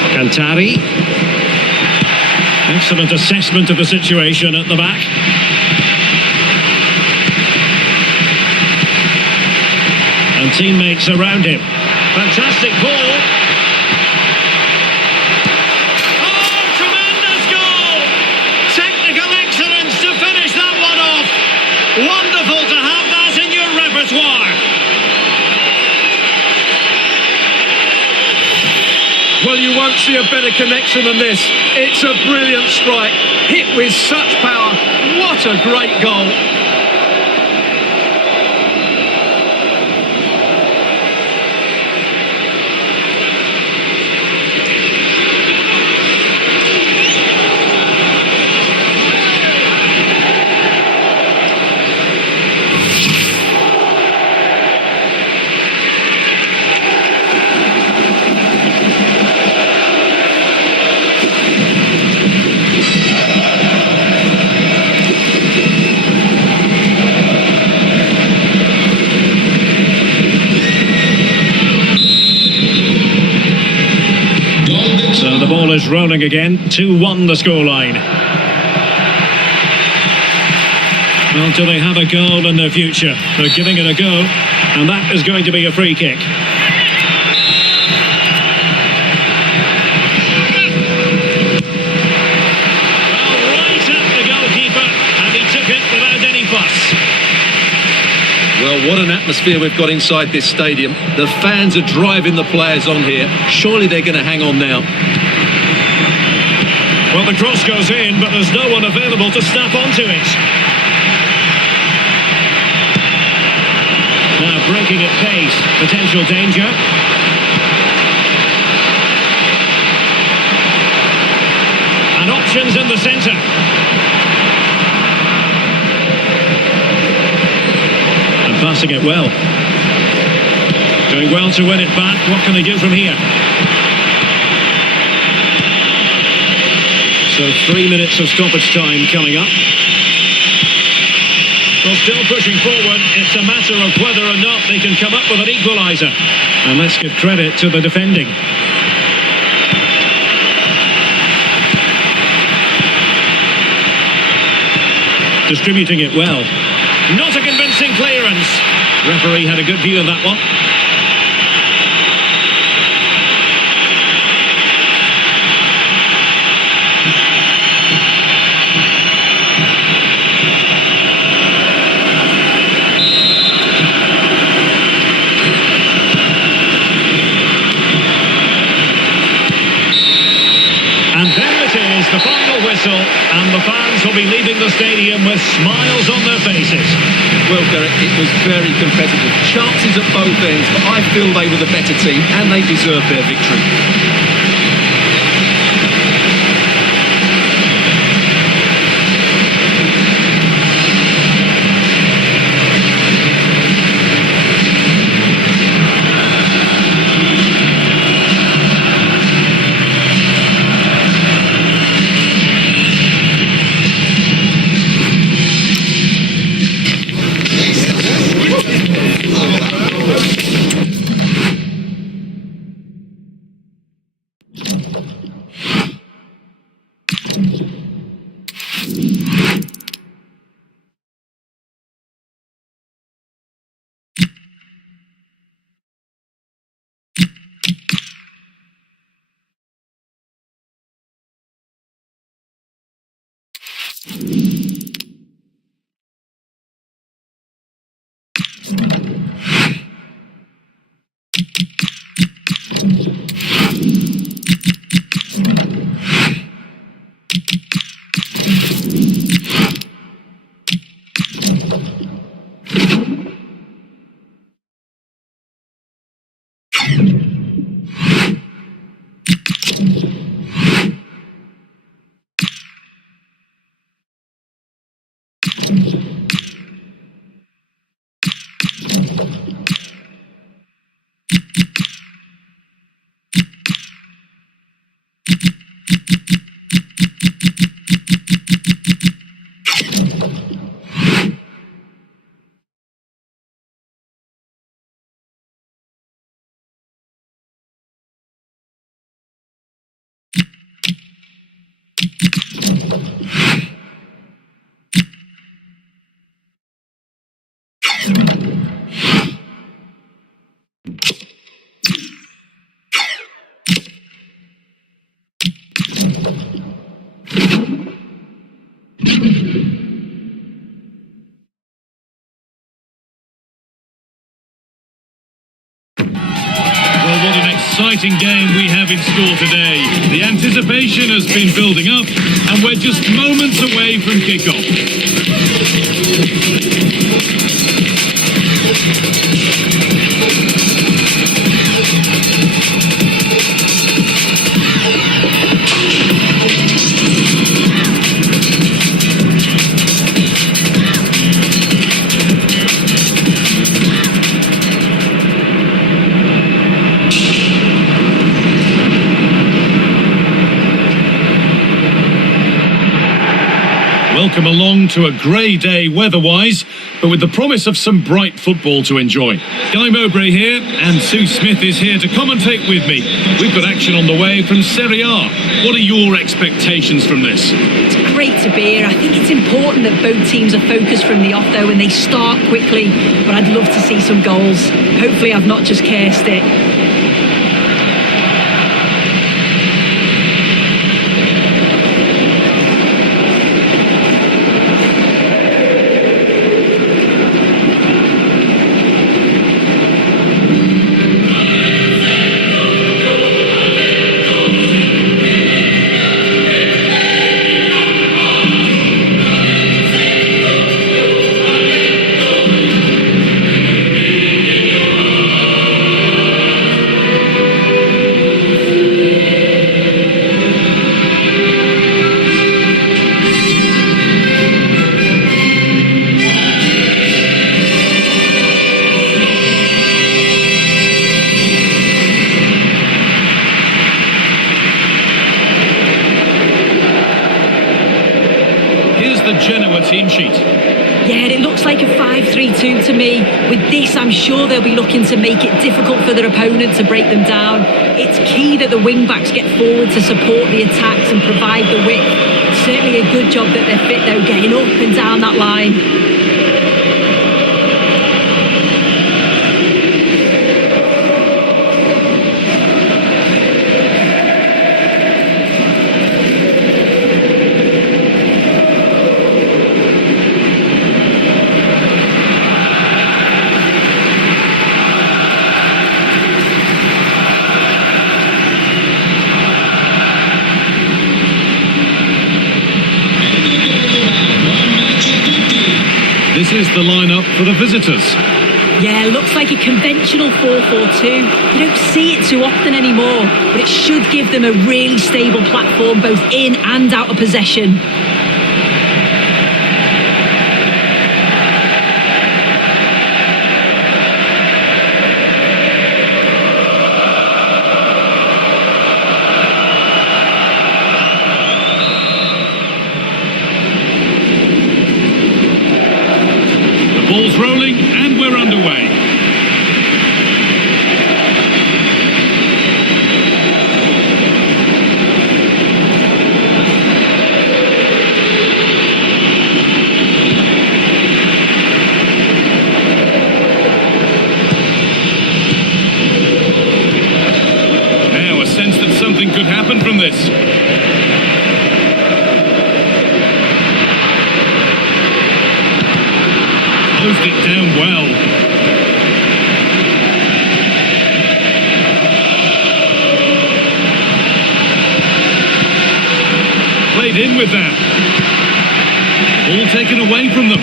Alcantara. Excellent assessment of the situation at the back. And teammates around him. Fantastic ball. Oh, tremendous goal! Technical excellence to finish that one off. Wonderful to have that in your repertoire. Well, you won't see a better connection than this. It's a brilliant strike, hit with such power. What a great goal. ball is rolling again. 2-1 the scoreline. Well, do they have a goal in their future? They're giving it a go, and that is going to be a free kick. Well, right at the goalkeeper, and he took it without any fuss. Well, what an atmosphere we've got inside this stadium. The fans are driving the players on here. Surely they're going to hang on now. Well, the cross goes in, but there's no one available to snap onto it. Now breaking at pace, potential danger. And options in the centre. Passing it well. Doing well to win it back. What can they do from here? So 3 minutes of stoppage time coming up. Well, still pushing forward. It's a matter of whether or not they can come up with an equaliser. And let's give credit to the defending. Distributing it well. Not a convincing clearance. Referee had a good view of that one. And there it is, the final whistle, and the fans will be leaving the stadium with smiles on their faces. Well, Derek, it was very competitive. Chances at both ends, but I feel they were the better team and they deserved their victory. Exciting game we have in store today. The anticipation has been building up and we're just moments away from kickoff. welcome along to a grey day weather-wise, but with the promise of some bright football to enjoy. Guy Mowbray here, and Sue Smith is here to commentate with me. We've got action on the way from SerieA. What are your expectations from this? It's great to be here. I think it's important that both teams are focused from the off, though, and they start quickly, but I'd love to see some goals. Hopefully I've not just cursed it. Team sheet. Yeah, it looks like a 5-3-2 to me. With this, I'm sure they'll be looking to make it difficult for their opponent to break them down. It's key that the wing-backs get forward to support the attacks and provide the width. Certainly a good job that they're fit, though, getting up and down that line. This is the lineup for the visitors. Yeah, looks like a conventional 4-4-2. You don't see it too often anymore, but it should give them a really stable platform both in and out of possession. Ball's rolling and we're underway. Now a sense that something could happen from this. Closed it down well. Played in with that. Ball taken away from them.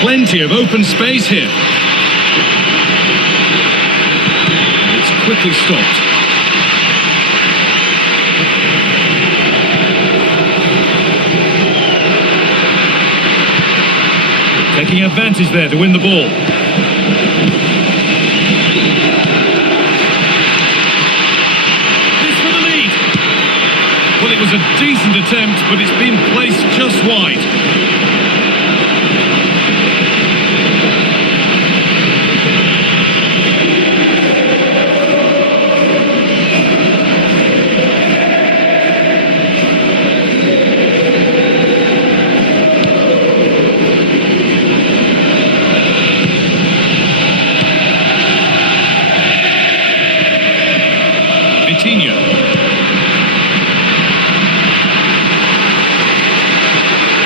Plenty of open space here. It's quickly stopped. Taking advantage there to win the ball. This for the lead. Well, it was a decent attempt, but it's been placed just wide.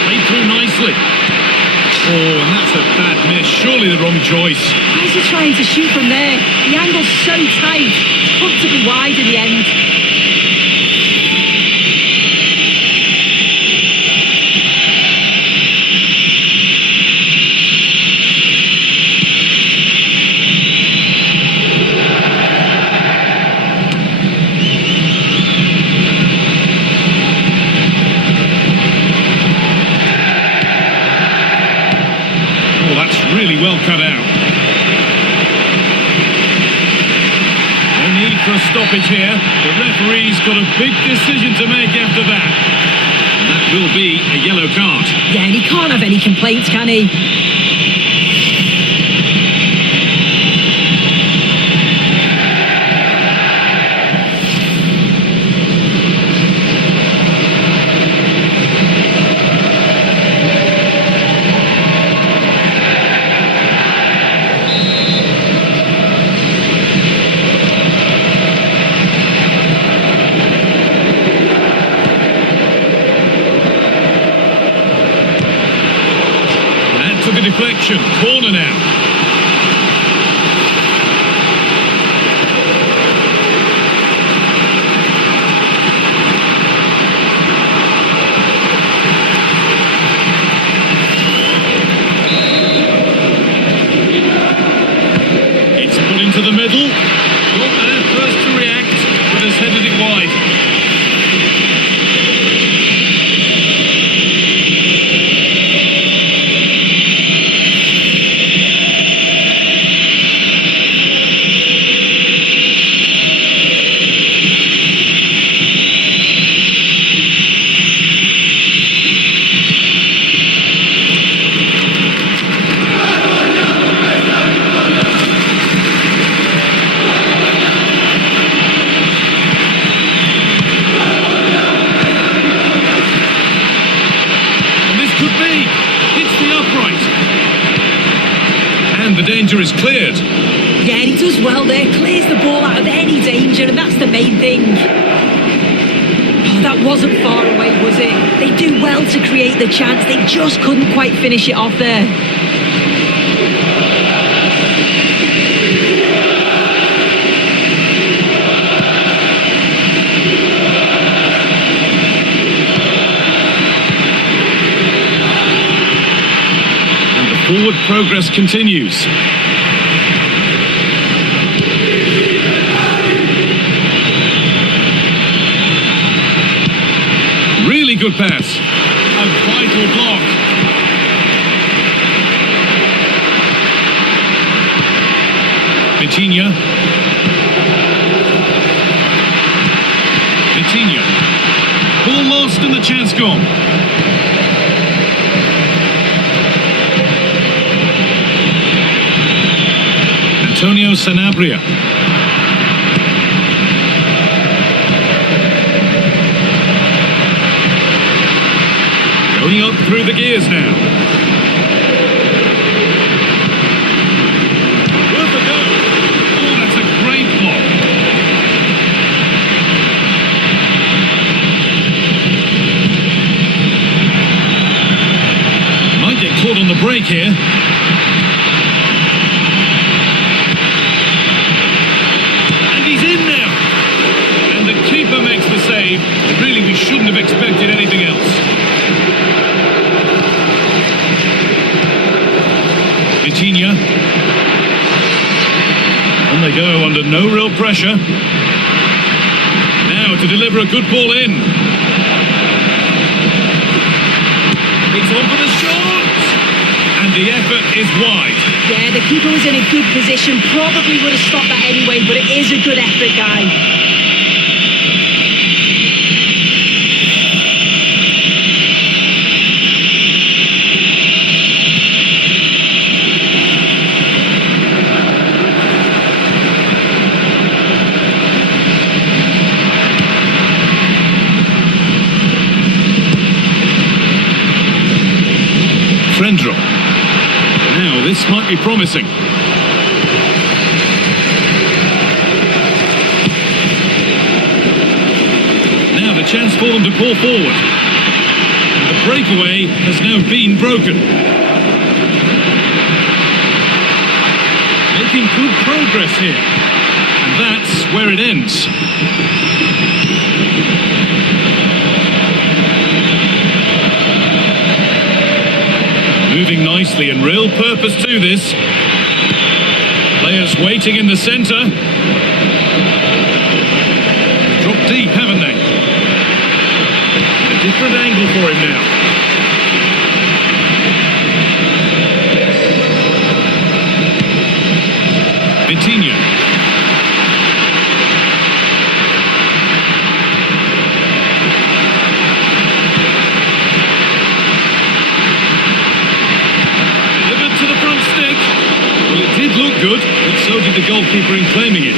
Played through nicely. Oh, and that's a bad miss. Surely the wrong choice. Why is he trying to shoot from there? The angle's so tight. It's comfortably wide in the end. Really well cut out. No need for a stoppage here. The referee's got a big decision to make after that. And that will be a yellow card. Yeah, and he can't have any complaints, can he? Took a deflection, corner now. It's put into the middle. Not there first to react, but has headed it wide. And the danger is cleared. Yeah, and he does well there, clears the ball out of any danger, and that's the main thing. Oh, that wasn't far away, was it? They do well to create the chance, they just couldn't quite finish it off there. Forward progress continues. Really good pass. A vital block. Vitinha. Ball lost and the chance gone. Antonio Sanabria. Going up through the gears now. Worth a go. Oh, that's a great block. Might get caught on the break here. Keeper makes the save. Really, we shouldn't have expected anything else. Vitinha. On they go under no real pressure. Now to deliver a good ball in. It's on for the shot. And the effort is wide. Yeah, the keeper was in a good position. Probably would have stopped that anyway, but it is a good effort, guy. Now this might be promising. Now the chance for them to pull forward. The breakaway has now been broken. Making good progress here. And that's where it ends. Moving nicely and real purpose to this. Players waiting in the centre. Dropped deep, haven't they? A different angle for him now. Vitinha. good, but so did the goalkeeper in claiming it.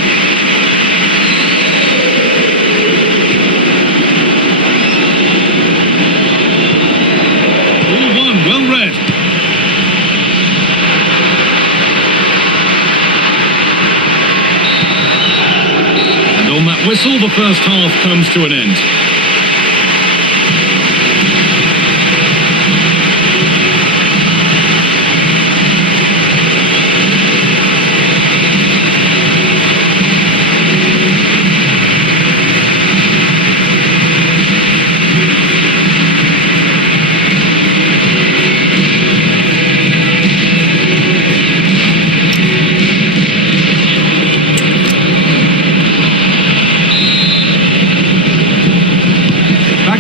Ball one, well read. And on that whistle, the first half comes to an end.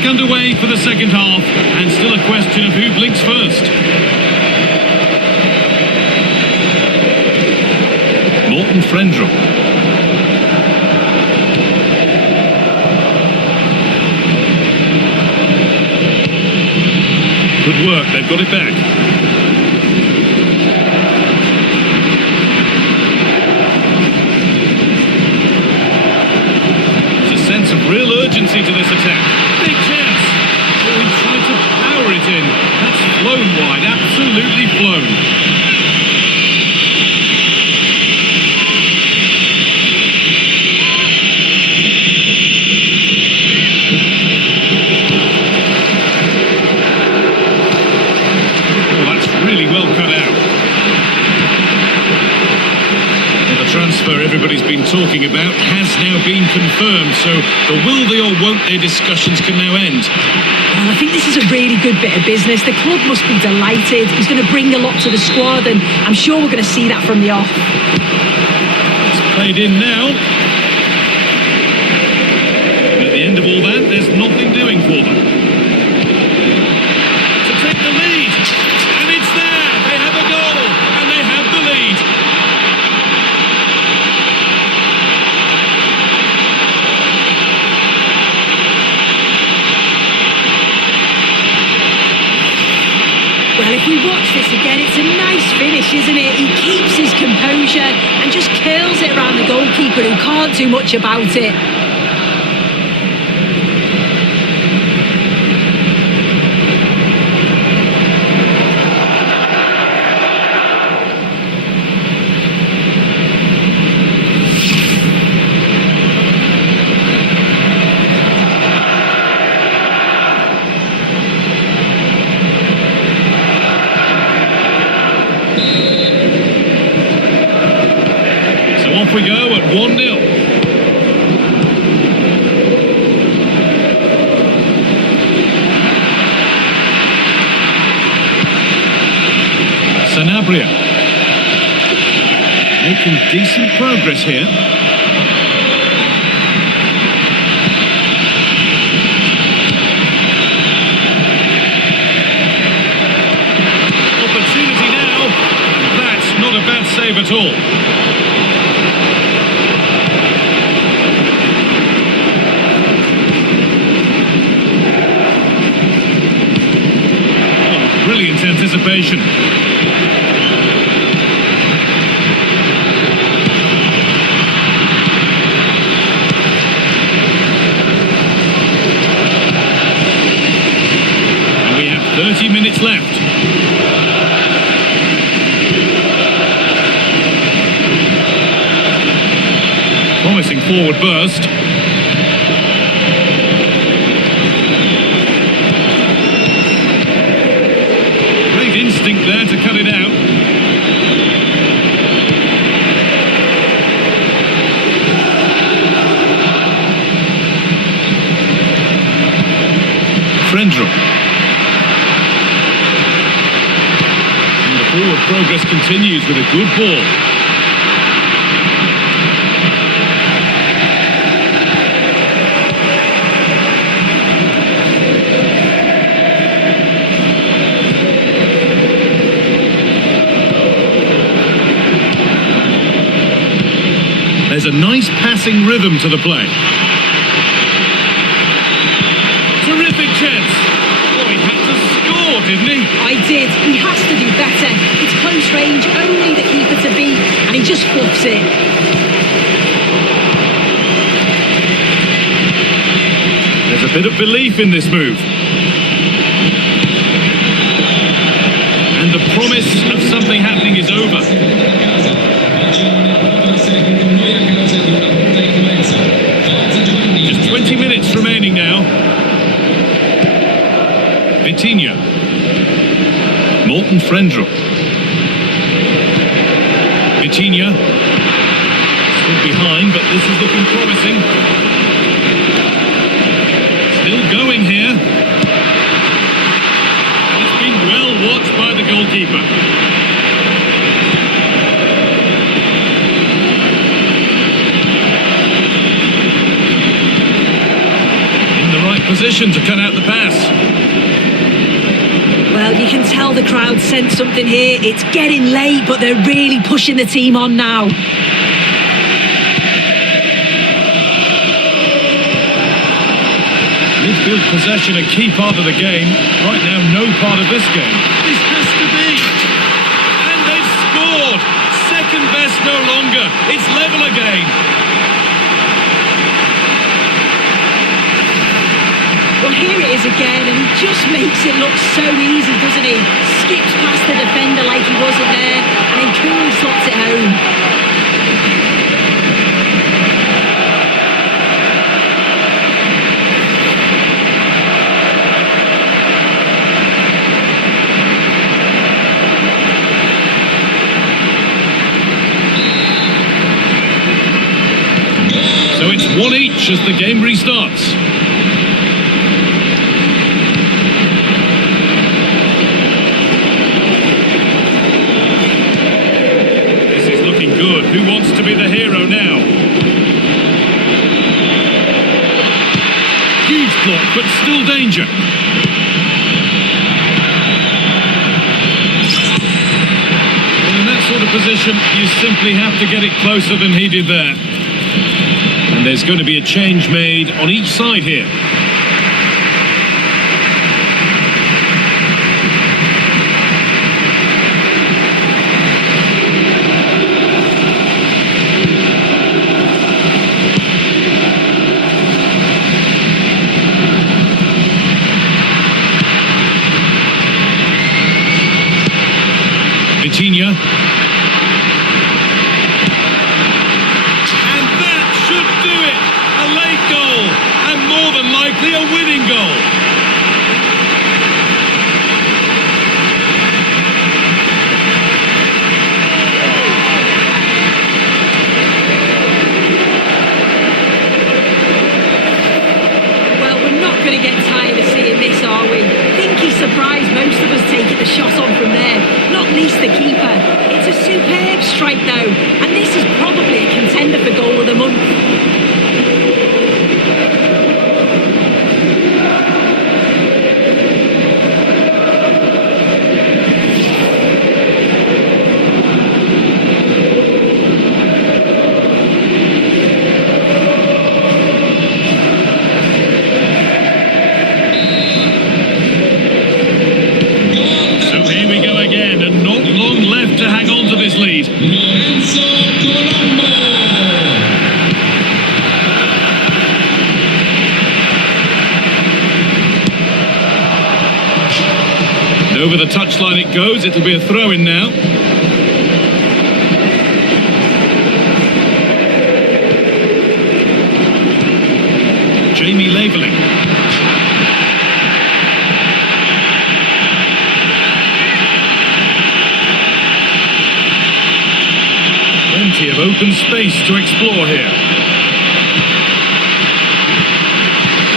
Underway for the second half, and still a question of who blinks first. Morten Frendrup. Good work, they've got it back. There's a sense of real urgency to this attack. Big chance. Oh, he tried to power it in. That's flown wide, absolutely flown. Oh, that's really well cut out. Well, the transfer everybody's been talking about has now been confirmed, so the will they or won't they discussions can now end. Well, I think this is a really good bit of business. The club must be delighted. He's going to bring a lot to the squad, and I'm sure we're going to see that from the off. It's played in now. And at the end of all that, there's nothing doing for them. To take the lead, and it's there. They have a goal, and they have the lead. Well, if we watch this again, it's a nice finish, isn't it? He keeps his composure and just curls it around the goalkeeper who can't do much about it. Off we go at 1-0. Sanabria making decent progress here. Opportunity now, and that's not a bad save at all. Brilliant anticipation. And we have 30 minutes left. Promising forward burst. Instinct there to cut it out. Frendrup. And the forward progress continues with a good ball. There's a nice passing rhythm to the play. Terrific chance. Oh, he had to score, didn't he? I did. He has to do better. It's close range, only the keeper to beat, and he just just fluffs it. There's a bit of belief in this move. And the promise of something happening is over. Just 20 minutes remaining now. Vitinha. Morten Frendrup. Vitinha. Still behind, but this is looking promising. Still going here. And it's been well watched by the goalkeeper. In the right position to cut out the pass. Well, you can tell the crowd sense something here. It's getting late, but they're really pushing the team on now. Midfield possession a key part of the game. Right now, no part of this game. This has to be. And they've scored. Second best no longer. It's level again. Well, here it is again, and he just makes it look so easy, doesn't he? Skips past the defender like he wasn't there, and then cool slots it home. So it's 1 each as the game restarts. Good. Who wants to be the hero now? Huge block, but still danger. Well, in that sort of position, you simply have to get it closer than he did there. And there's going to be a change made on each side here. Vitinha. And that should do it! A late goal, and more than likely a winning goal. Well, we're not going to get tired of seeing this, are we? I think he's surprised most of us taking the shot on from there. Not least the keeper. It's a superb strike though, and this is probably a contender for goal of the month. To hang on to this lead. And over the touchline it goes. It'll be a throw-in now. Jamie Laveling. Plenty of open space to explore here.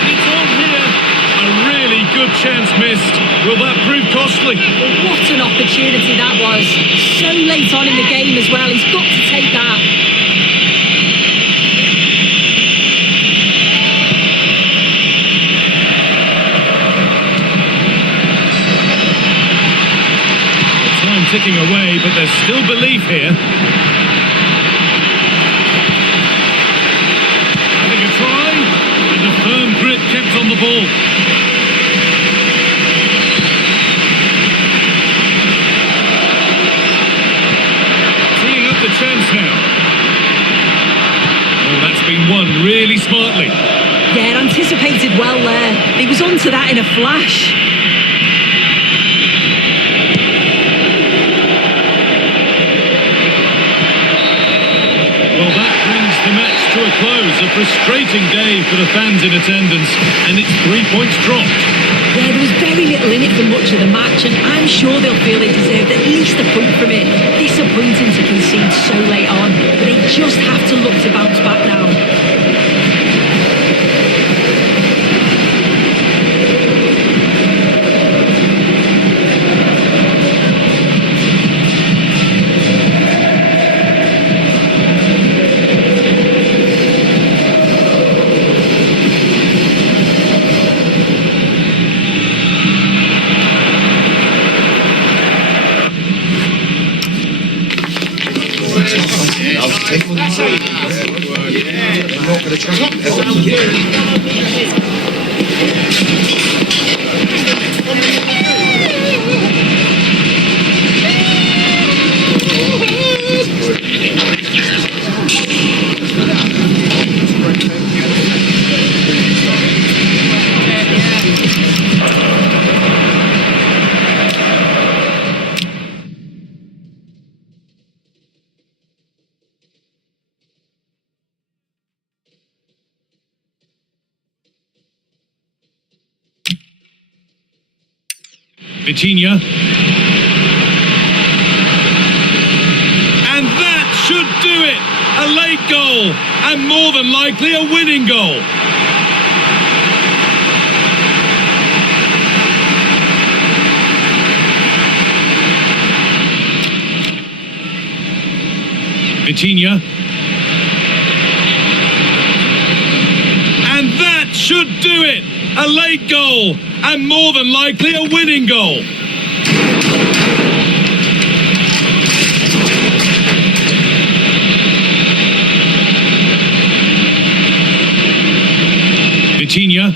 It's on here. A really good chance missed. Will that prove costly? Well, what an opportunity that was. So late on in the game as well. He's got to take that. Time ticking away, but there's still belief here. Having a try, and a firm grip kept on the ball. Teeing up the chance now. Oh, that's been won really smartly. Yeah, anticipated well there. He was onto that in a flash. Well, that brings the match to a close. A frustrating day for the fans in attendance, and it's 3 points dropped. Yeah, there was very little in it for much of the match, and I'm sure they'll feel they deserved at least a point from it. Disappointing to concede so late on, but they just have to look to bounce back now. Vitinha. And that should do it! A late goal, and more than likely a winning goal. Vitinha. And that should do it! A late goal, and more than likely a winning goal. Vitinha.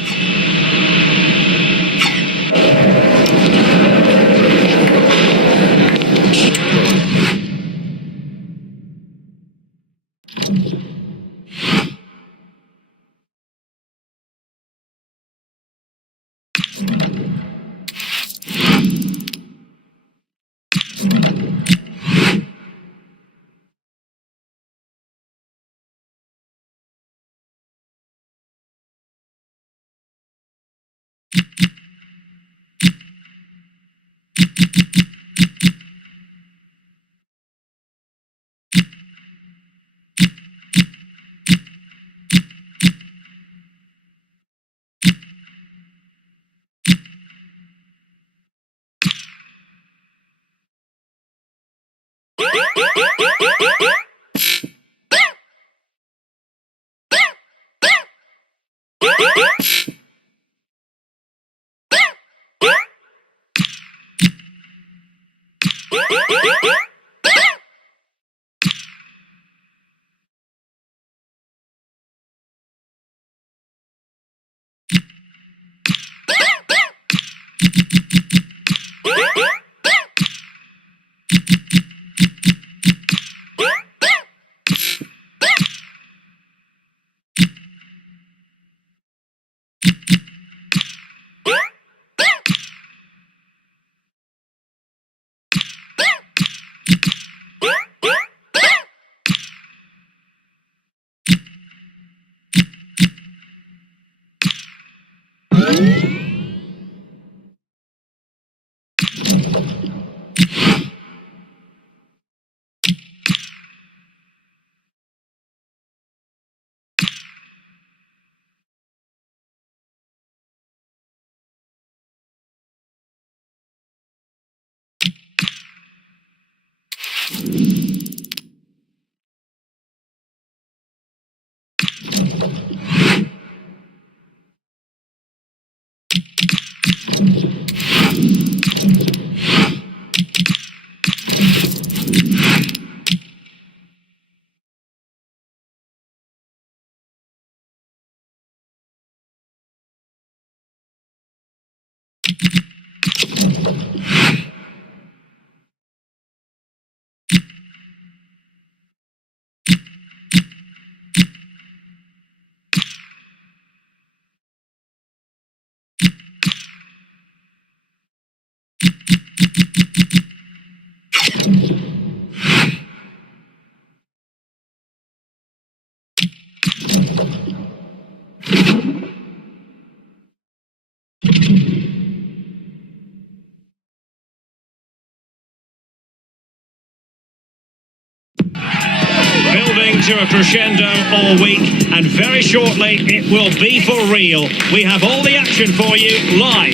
to a crescendo all week, and very shortly it will be for real. We have all the action for you live.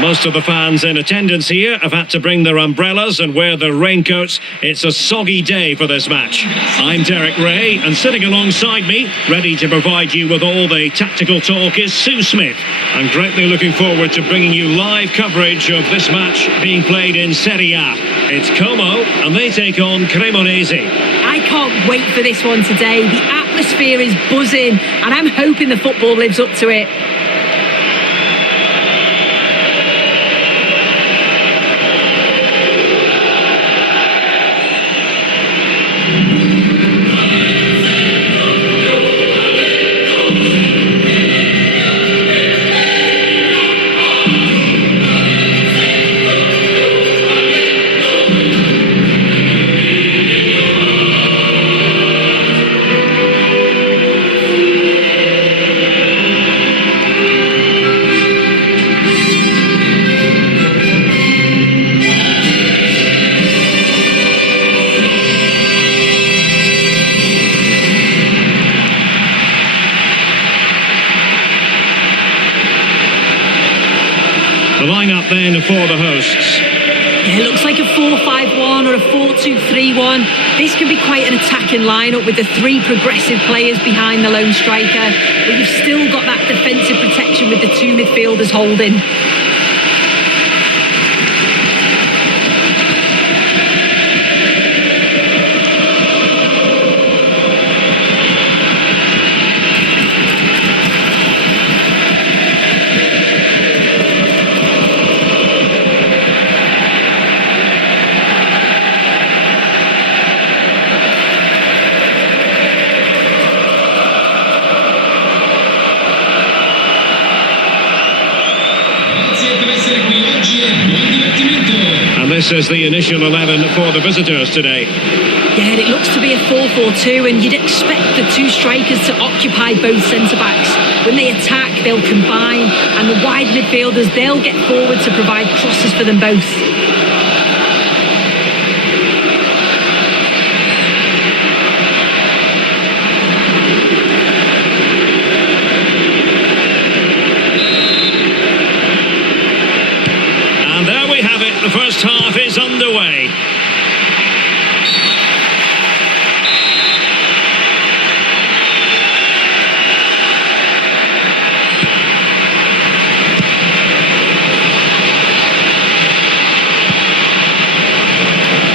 Most of the fans in attendance here have had to bring their umbrellas and wear their raincoats. It's a soggy day for this match. I'm Derek Ray, and sitting alongside me, ready to provide you with all the tactical talk, is Sue Smith. I'm greatly looking forward to bringing you live coverage of this match being played in SerieA. It's Como, and they take on Cremonese. I can't wait for this one today. The atmosphere is buzzing, and I'm hoping the football lives up to it. The lineup then for the hosts. Yeah, it looks like a 4-5-1 or a 4-2-3-1. This can be quite an attacking lineup with the three progressive players behind the lone striker, but you've still got that defensive protection with the two midfielders holding. And this is the initial 11 for the visitors today. Yeah, and it looks to be a 4-4-2, and you'd expect the two strikers to occupy both centre-backs. When they attack, they'll combine, and the wide midfielders, they'll get forward to provide crosses for them both. And there we have it, the first half is underway.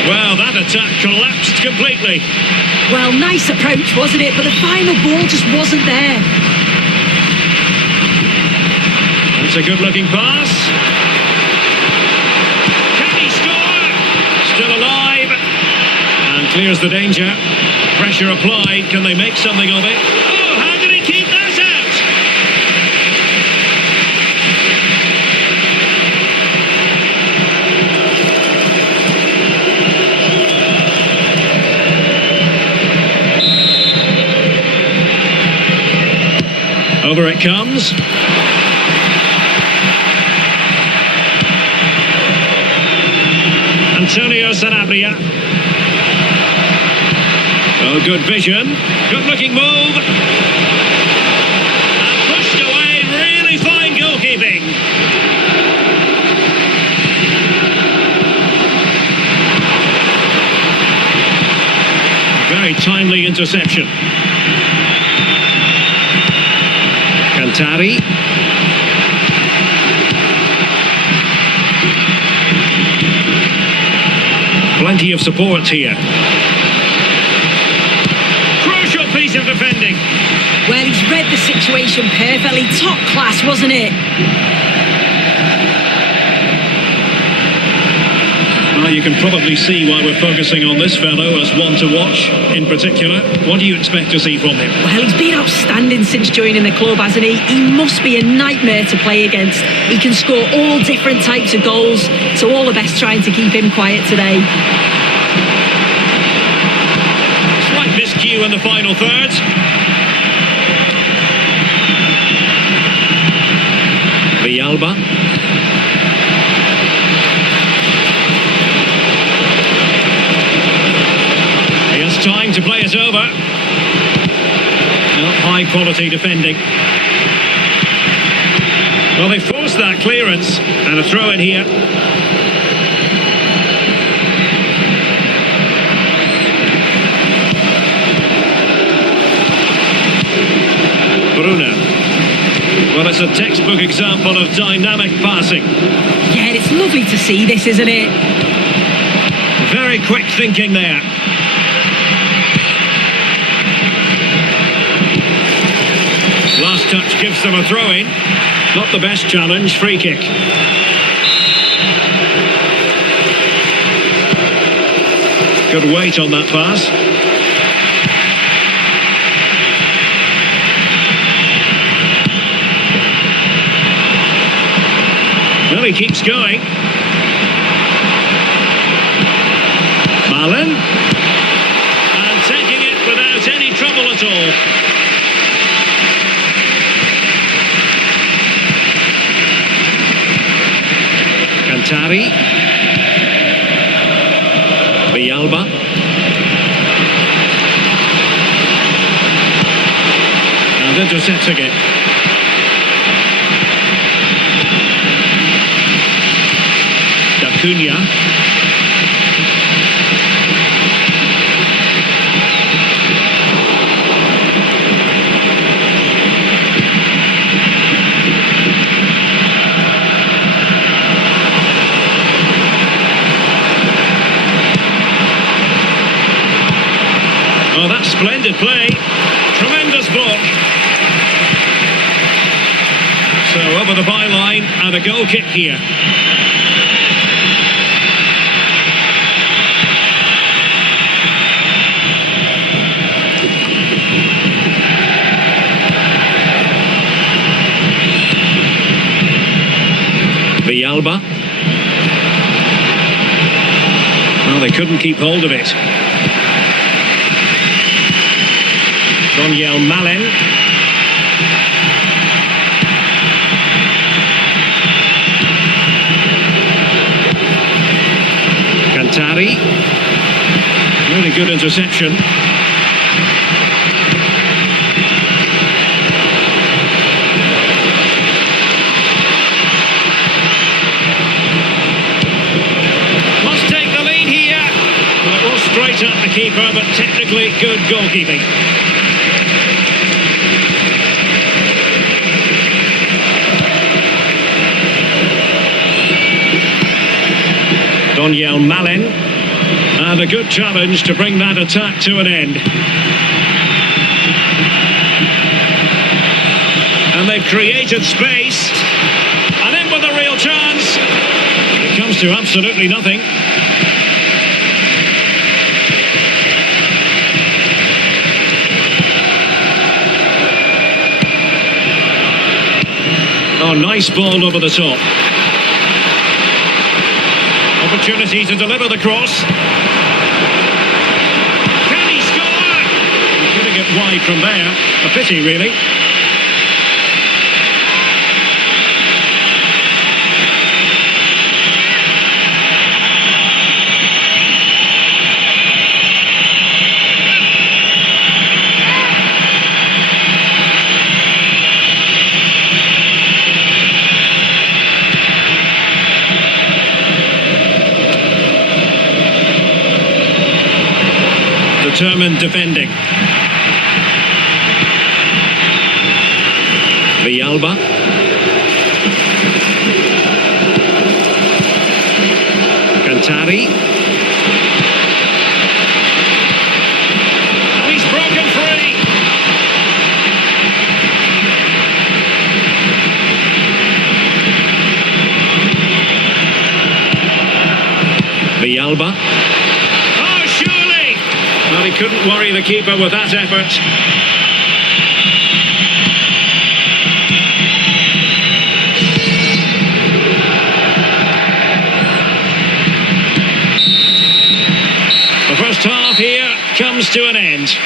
Well, that attack collapsed completely. Well, nice approach, wasn't it? But the final ball just wasn't there. That's a good-looking pass. Still alive, and clears the danger. Pressure applied. Can they make something of it? Oh, how did he keep that out? Over it comes. SerieA. Oh, good vision. Good looking move. And pushed away. Really fine goalkeeping. Very timely interception. Alcantara. Plenty of support here. Crucial piece of defending. Well, he's read the situation perfectly. Top class, wasn't it? Well, you can probably see why we're focusing on this fellow as one to watch in particular. What do you expect to see from him? Well, he's been outstanding since joining the club, hasn't he? He must be a nightmare to play against. He can score all different types of goals, so all the best trying to keep him quiet today. Slight miscue in the final third. Villalba. He has time to play it over. Well, high quality defending. Well, they forced that clearance and a throw in here. Bruno. Well, it's a textbook example of dynamic passing. Yeah, it's lovely to see this, isn't it? Very quick thinking there. Last touch gives them a throw-in. Not the best challenge, free kick. Good weight on that pass. Well, he keeps going. Malen. And taking it without any trouble at all. Alcantara. Villalba. And intercepting it. Cunha. Oh, that's splendid play. Tremendous block. So over the byline and a goal kick here. Villalba. Well, they couldn't keep hold of it. Malen. Alcantara. Really good interception. Straight at the keeper, but technically good goalkeeping. Malen. And a good challenge to bring that attack to an end. And they've created space. And in with a real chance. It comes to absolutely nothing. Oh, nice ball over the top. Opportunity to deliver the cross. Can he score? He's putting it wide from there. A pity, really. Determined defending. Villalba. Alcantara. And he's broken free. Villalba. keeper with that effort. The first half here comes to an end.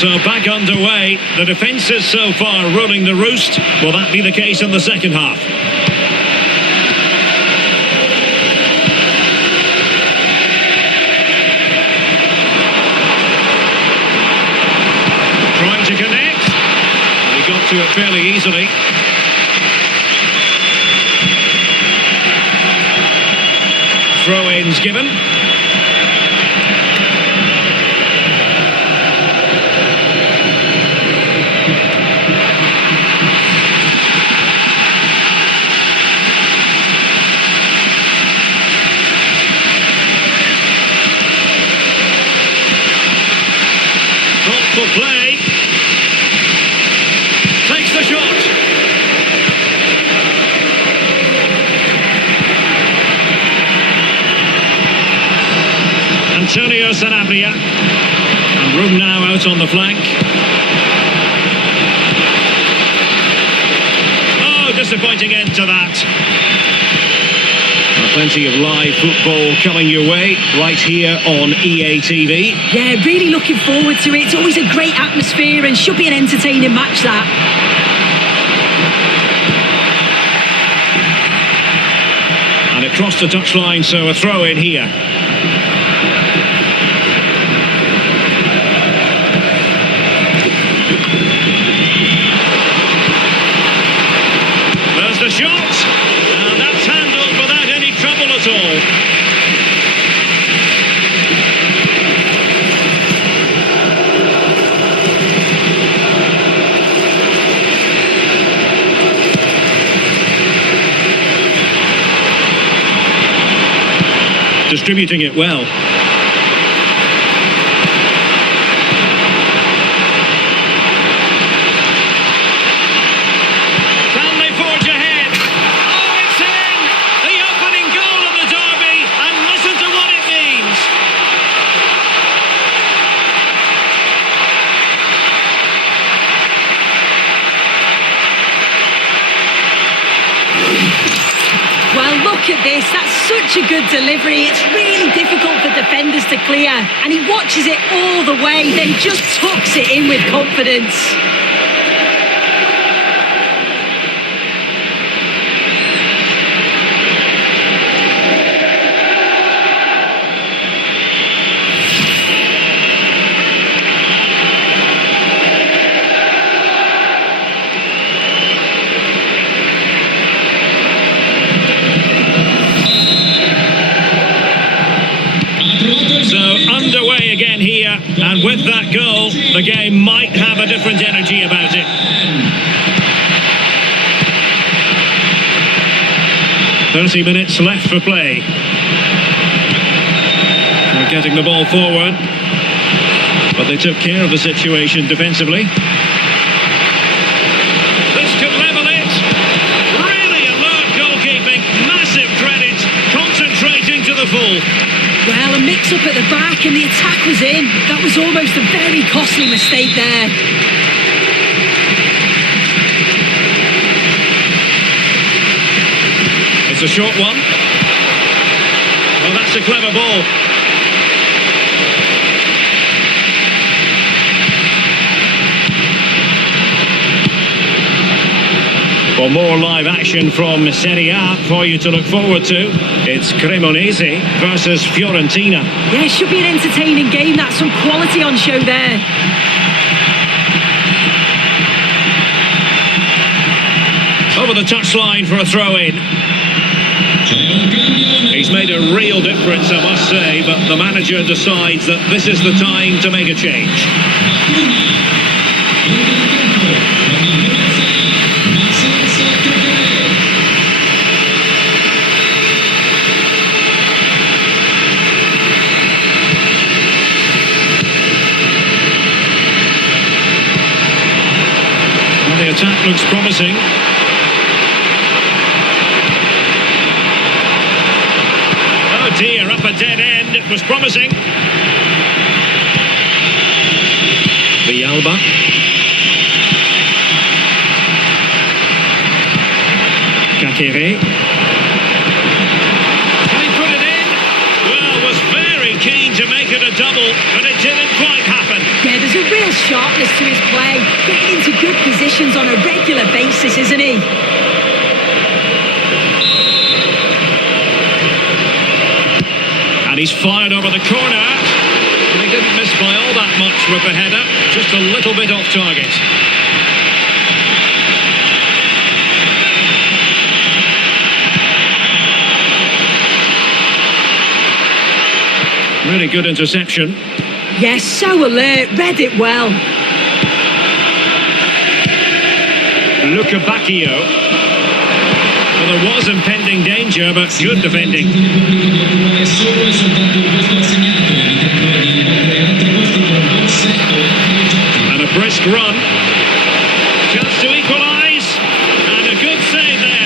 So back underway, the defences so far running the roost. Will that be the case in the second half? Trying to connect. He got to it fairly easily. Throw-ins given. Play. Takes the shot. Antonio Sanabria. And room now out on the flank. Oh, disappointing end to that. Plenty of live football coming your way right here on EA TV. Yeah, really looking forward to it. It's always a great atmosphere and should be an entertaining match, that. And it crossed the touchline, so a throw in here. There's the shot. And that's handled without any trouble at all. Distributing it well. Look at this, that's such a good delivery. It's really difficult for defenders to clear, and he watches it all the way, then just tucks it in with confidence. Underway again here, and with that goal, the game might have a different energy about it. 30 minutes left for play. They're getting the ball forward, but they took care of the situation defensively. This could level it. Really alert goalkeeping, massive credit, concentrating to the full. Well, a mix-up at the back and the attack was in. That was almost a very costly mistake there. It's a short one. Well, that's a clever ball. For more live action from SerieA for you to look forward to, it's Cremonese versus Fiorentina. Yeah, it should be an entertaining game. That's some quality on show there. over the touchline for a throw-in. He's made a real difference, I must say, but the manager decides that this is the time to make a change. Well, the attack looks promising. Dear, up a dead end. It was promising. Villalba. Caqueret. Can he put it in? Well, was very keen to make it a double, but it didn't quite happen. Yeah, there's a real sharpness to his play. Getting into good positions on a regular basis, isn't he? And he's fired over the corner. And he didn't miss by all that much with the header. Just a little bit off target. Really good interception. Yes, so alert. Read it well. Luca Bacchio. Well, there was impending danger, but good defending. And a brisk run. Chance to equalise. And a good save there.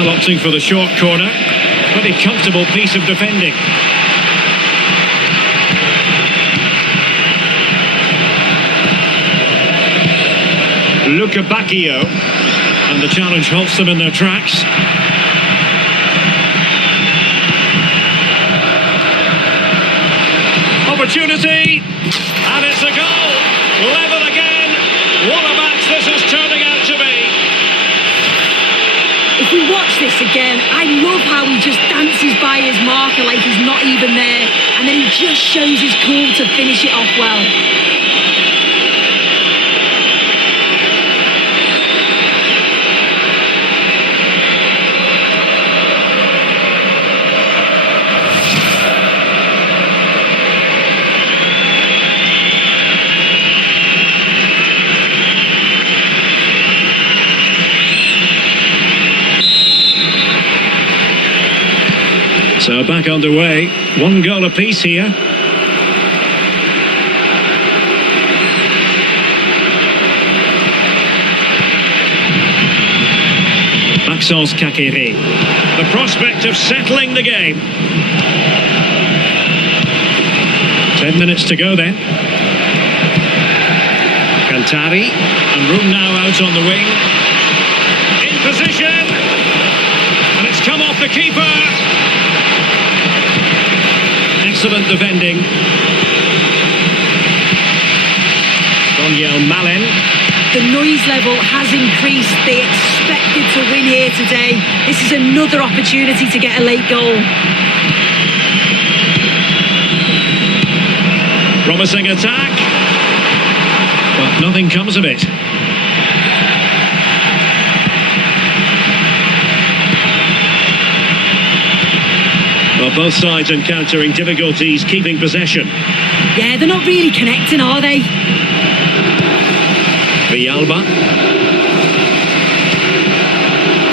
Opting for the short corner. Pretty comfortable piece of defending. Luca Bacchio. And the challenge halts them in their tracks. Opportunity. And it's a goal. Level again. What a match this is turning out to be. If we watch this again, I love how he just dances by his marker like he's not even there, and then he just shows his cool to finish it off well. So back underway, 1 goal apiece here. Maxence Caqueret. The prospect of settling the game. 10 minutes to go then. Cantari, and room now out on the wing. In position, and it's come off the keeper. Excellent defending. Daniel Malen. The noise level has increased. They expected to win here today. This is another opportunity to get a late goal. Promising attack, but nothing comes of it. Well, both sides encountering difficulties keeping possession. Yeah, they're not really connecting, are they? Villalba.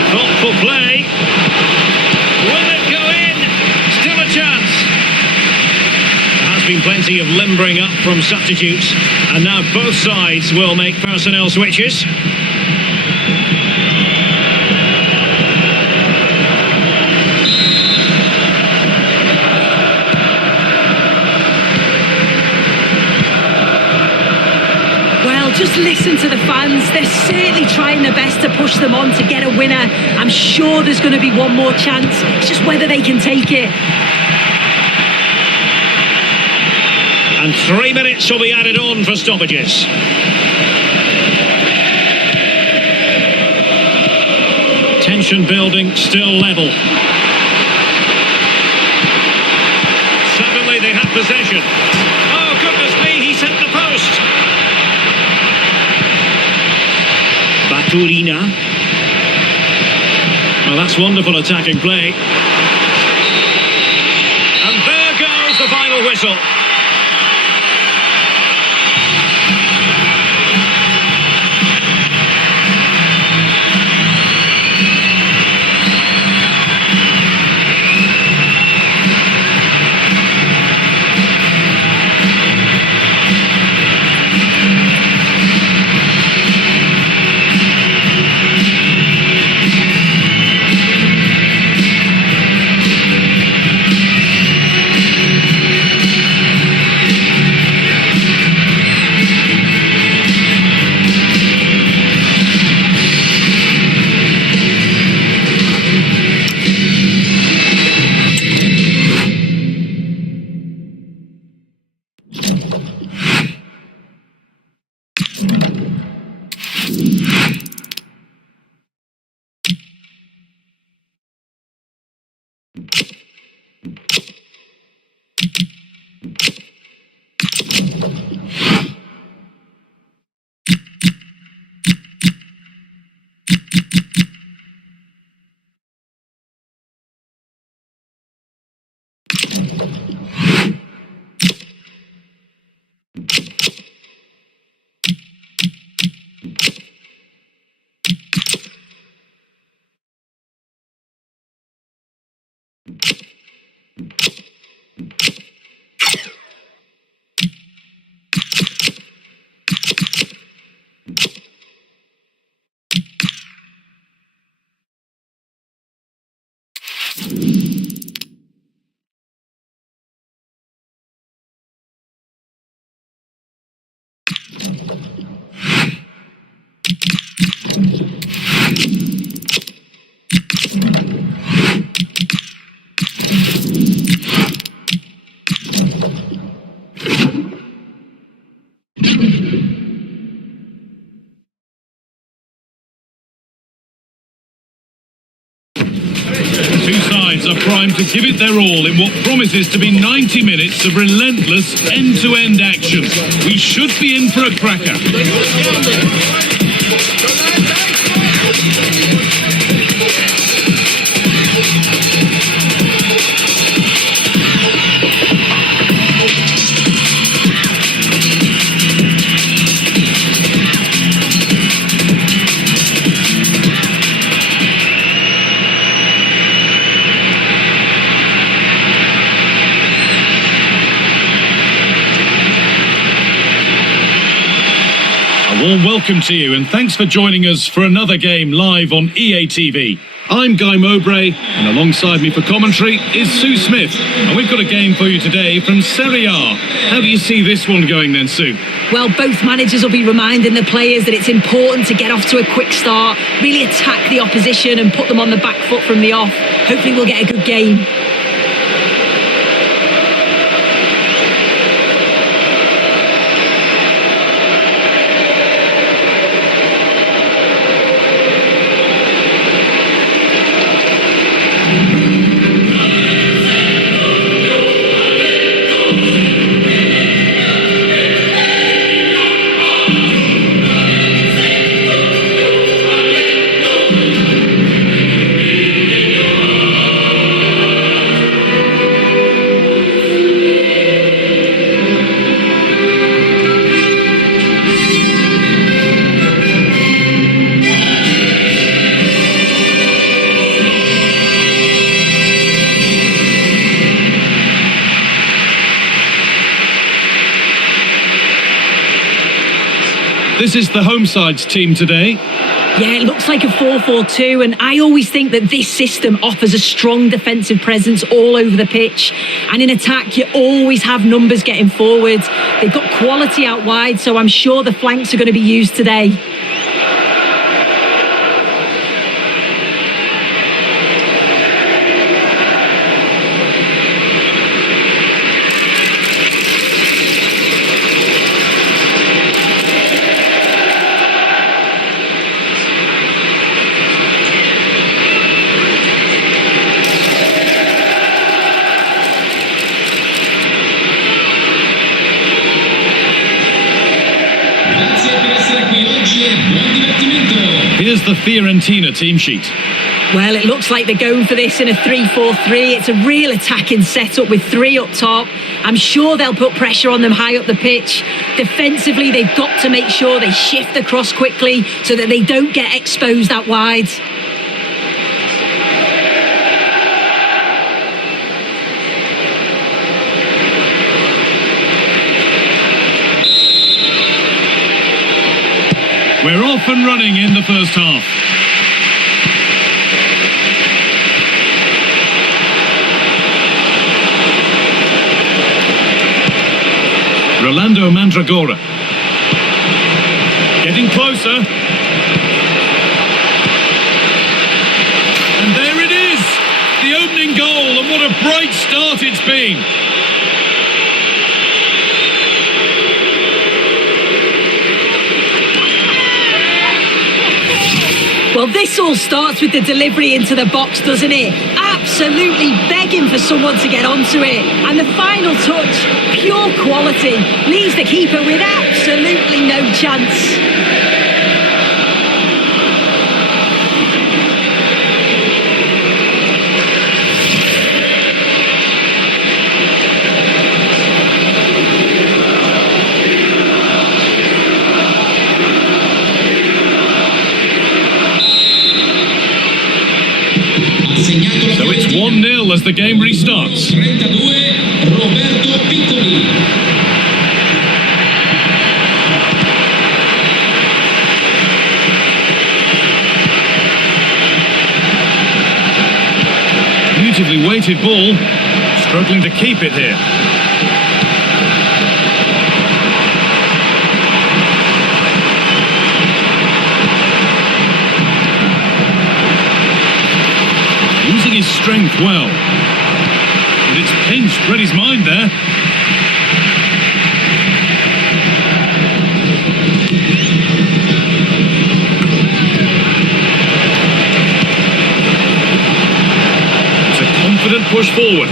Thoughtful play. Will it go in? Still a chance. There has been plenty of limbering up from substitutes, and now both sides will make personnel switches. Just listen to the fans. They're certainly trying their best to push them on to get a winner. I'm sure there's going to be one more chance. It's just whether they can take it. And 3 minutes will be added on for stoppages. Tension building, still level. Suddenly they have possession. Oh, goodness me, he's hit the post. Baturina. Well, that's wonderful attacking play. And there goes the final whistle. Two sides are primed to give it their all in what promises to be 90 minutes of relentless end-to-end action. We should be in for a cracker. Warm welcome to you, and thanks for joining us for another game live on EA TV. I'm Guy Mowbray, and alongside me for commentary is Sue Smith, and we've got a game for you today from SerieA. How do you see this one going then, Sue? Well, both managers will be reminding the players that it's important to get off to a quick start, really attack the opposition and put them on the back foot from the off. Hopefully we'll get a good game. This is the home side's team today. Yeah, it looks like a 4-4-2, and I always think that this system offers a strong defensive presence all over the pitch. And in attack, you always have numbers getting forward. They've got quality out wide, so I'm sure the flanks are going to be used today. Here's the Fiorentina team sheet. Well, it looks like they're going for this in a 3-4-3. It's a real attacking setup with three up top. I'm sure they'll put pressure on them high up the pitch. Defensively, they've got to make sure they shift across quickly so that they don't get exposed out wide. We're off and running in the first half. Rolando Mandragora. Getting closer. And there it is! The opening goal, and what a bright start it's been! Well, this all starts with the delivery into the box, doesn't it? Absolutely begging for someone to get onto it. And the final touch, pure quality, leaves the keeper with absolutely no chance. So it's 1-0 as the game restarts. Beautifully weighted ball, struggling to keep it here. Using his strength well. But it's pinched, read his mind there. It's a confident push forward.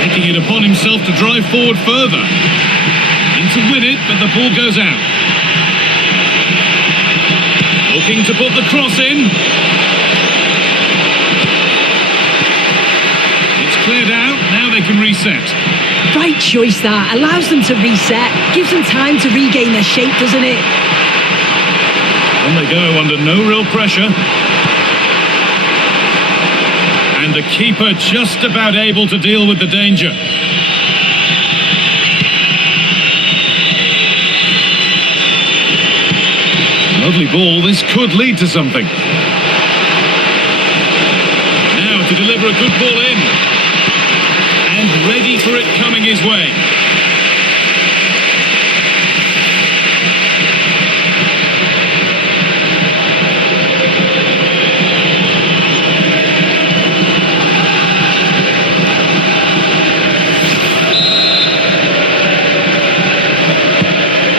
Taking it upon himself to drive forward further. In to win it, but the ball goes out. Looking to put the cross in. Cleared out, now they can reset. Right choice that, allows them to reset, gives them time to regain their shape, doesn't it? On they go under no real pressure. And the keeper just about able to deal with the danger. Lovely ball, this could lead to something. Now to deliver a good ball in. And ready for it coming his way.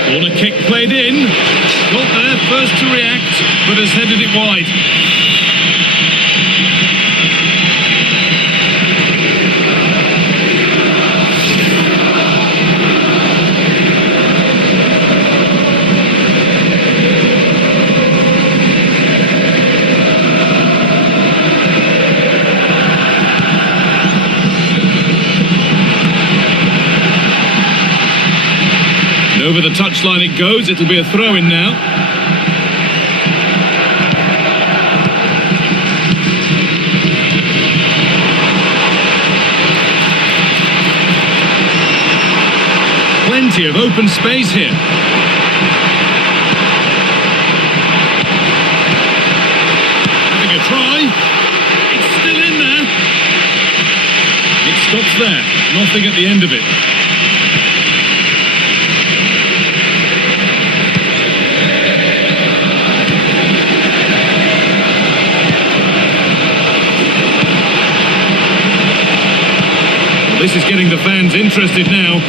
Corner kick played in. Got there first to react, but has headed it wide. Over the touchline it goes, it'll be a throw-in now. Plenty of open space here. Having a try. It's still in there. It stops there. Nothing at the end of it. This is getting the fans interested now.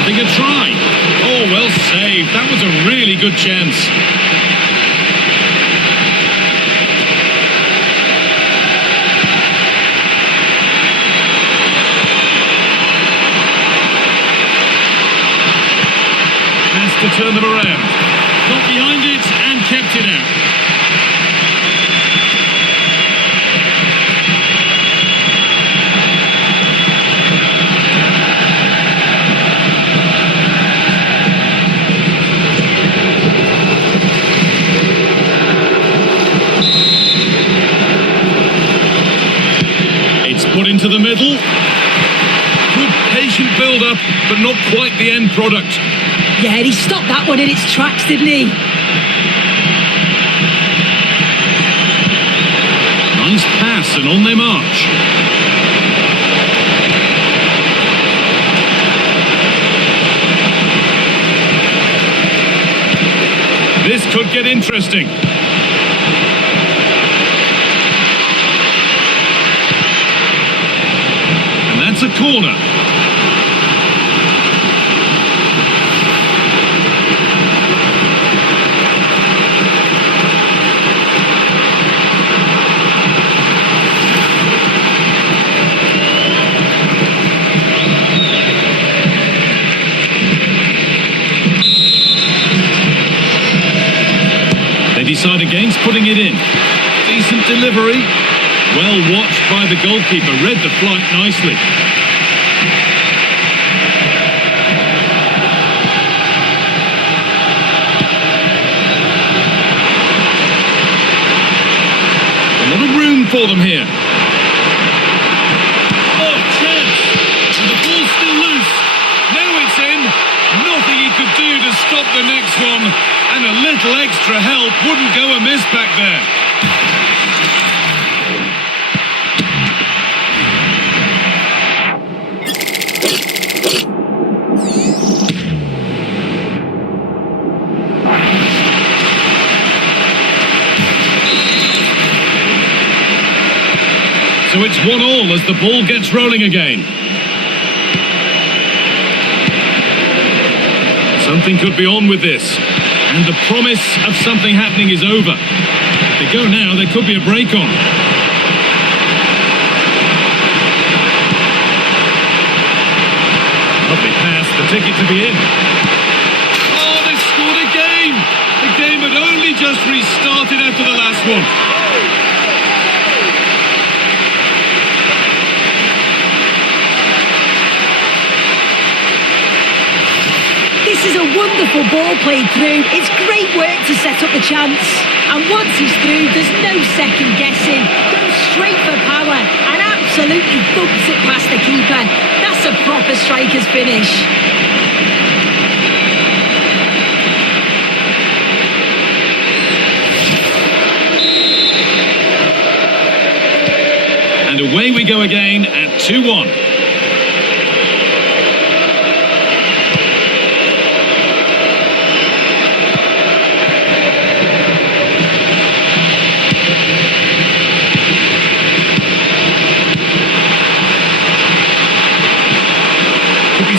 Having a try. Oh, well saved. That was a really good chance. Has to turn them around. Got behind it and kept it out. It's put into the middle. Good patient build-up, but not quite the end product. Yeah, he stopped that one in its tracks, didn't he? Nice pass and on they march. This could get interesting. And that's a corner. Decide against putting it in. Decent delivery. Well watched by the goalkeeper. Read the flight nicely. A lot of room for them here. Oh, chance! And the ball's still loose. Now it's in. Nothing he could do to stop the next one. And a little extra help wouldn't go amiss back there. So it's 1-1 as the ball gets rolling again. Something could be on with this. And the promise of something happening is over. If they go now, there could be a break on. Lovely pass, the ticket to be in. Oh, they scored again! The game had only just restarted after the last one. This is a wonderful ball played through. It's great work to set up the chance. And once he's through, there's no second guessing. Goes straight for power and absolutely thumps it past the keeper. That's a proper striker's finish. And away we go again at 2-1.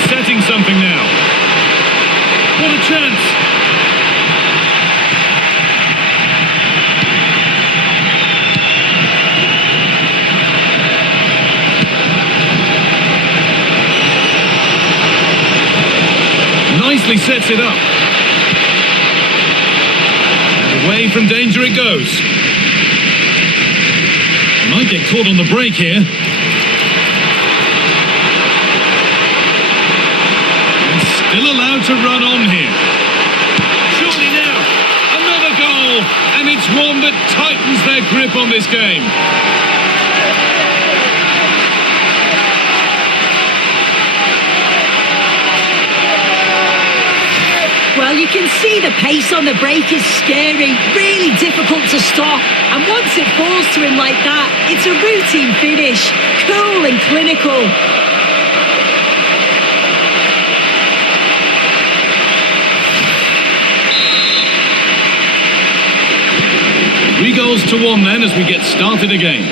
Setting something now. What a chance! Nicely sets it up. And away from danger it goes. Might get caught on the break here. Still allowed to run on here. Surely now, another goal, and it's one that tightens their grip on this game. Well, you can see the pace on the break is scary, really difficult to stop. And once it falls to him like that, it's a routine finish, cool and clinical. 3-1 then as we get started again.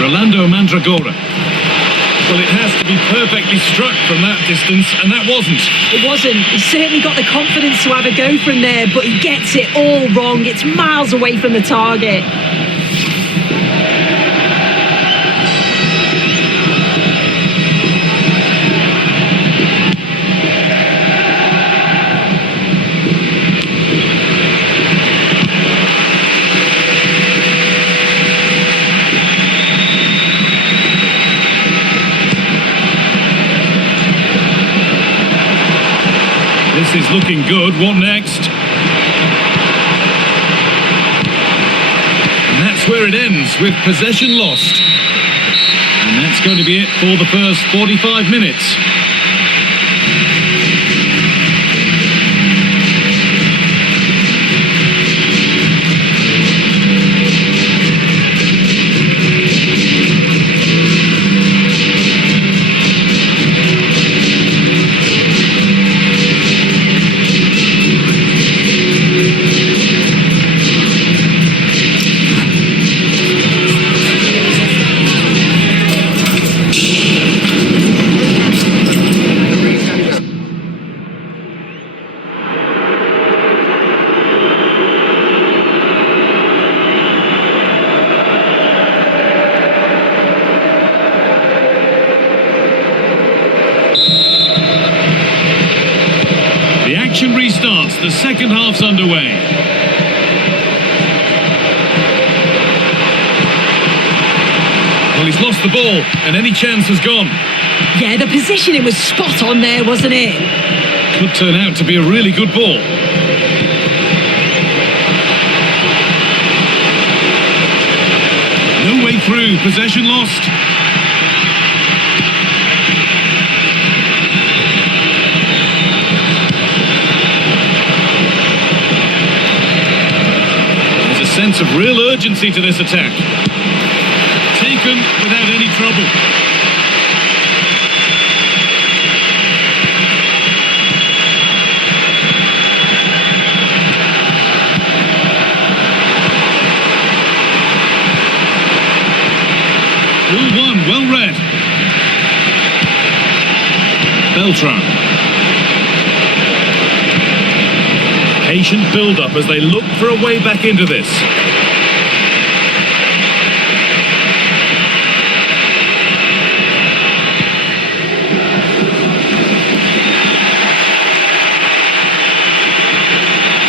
Rolando Mandragora. Well, it has to be perfectly struck from that distance, and that wasn't. It wasn't. He's certainly got the confidence to have a go from there, but he gets it all wrong. It's miles away from the target. He's looking good. What next? And that's where it ends, with possession lost. And that's going to be it for the first 45 minutes. Action restarts, the second half's underway. Well, he's lost the ball, and any chance has gone. Yeah, the positioning was spot on there, wasn't it? Could turn out to be a really good ball. No way through, possession lost. Sense of real urgency to this attack. Taken without any trouble. Ball one, well read. Beltran. Patient build-up as they look for a way back into this.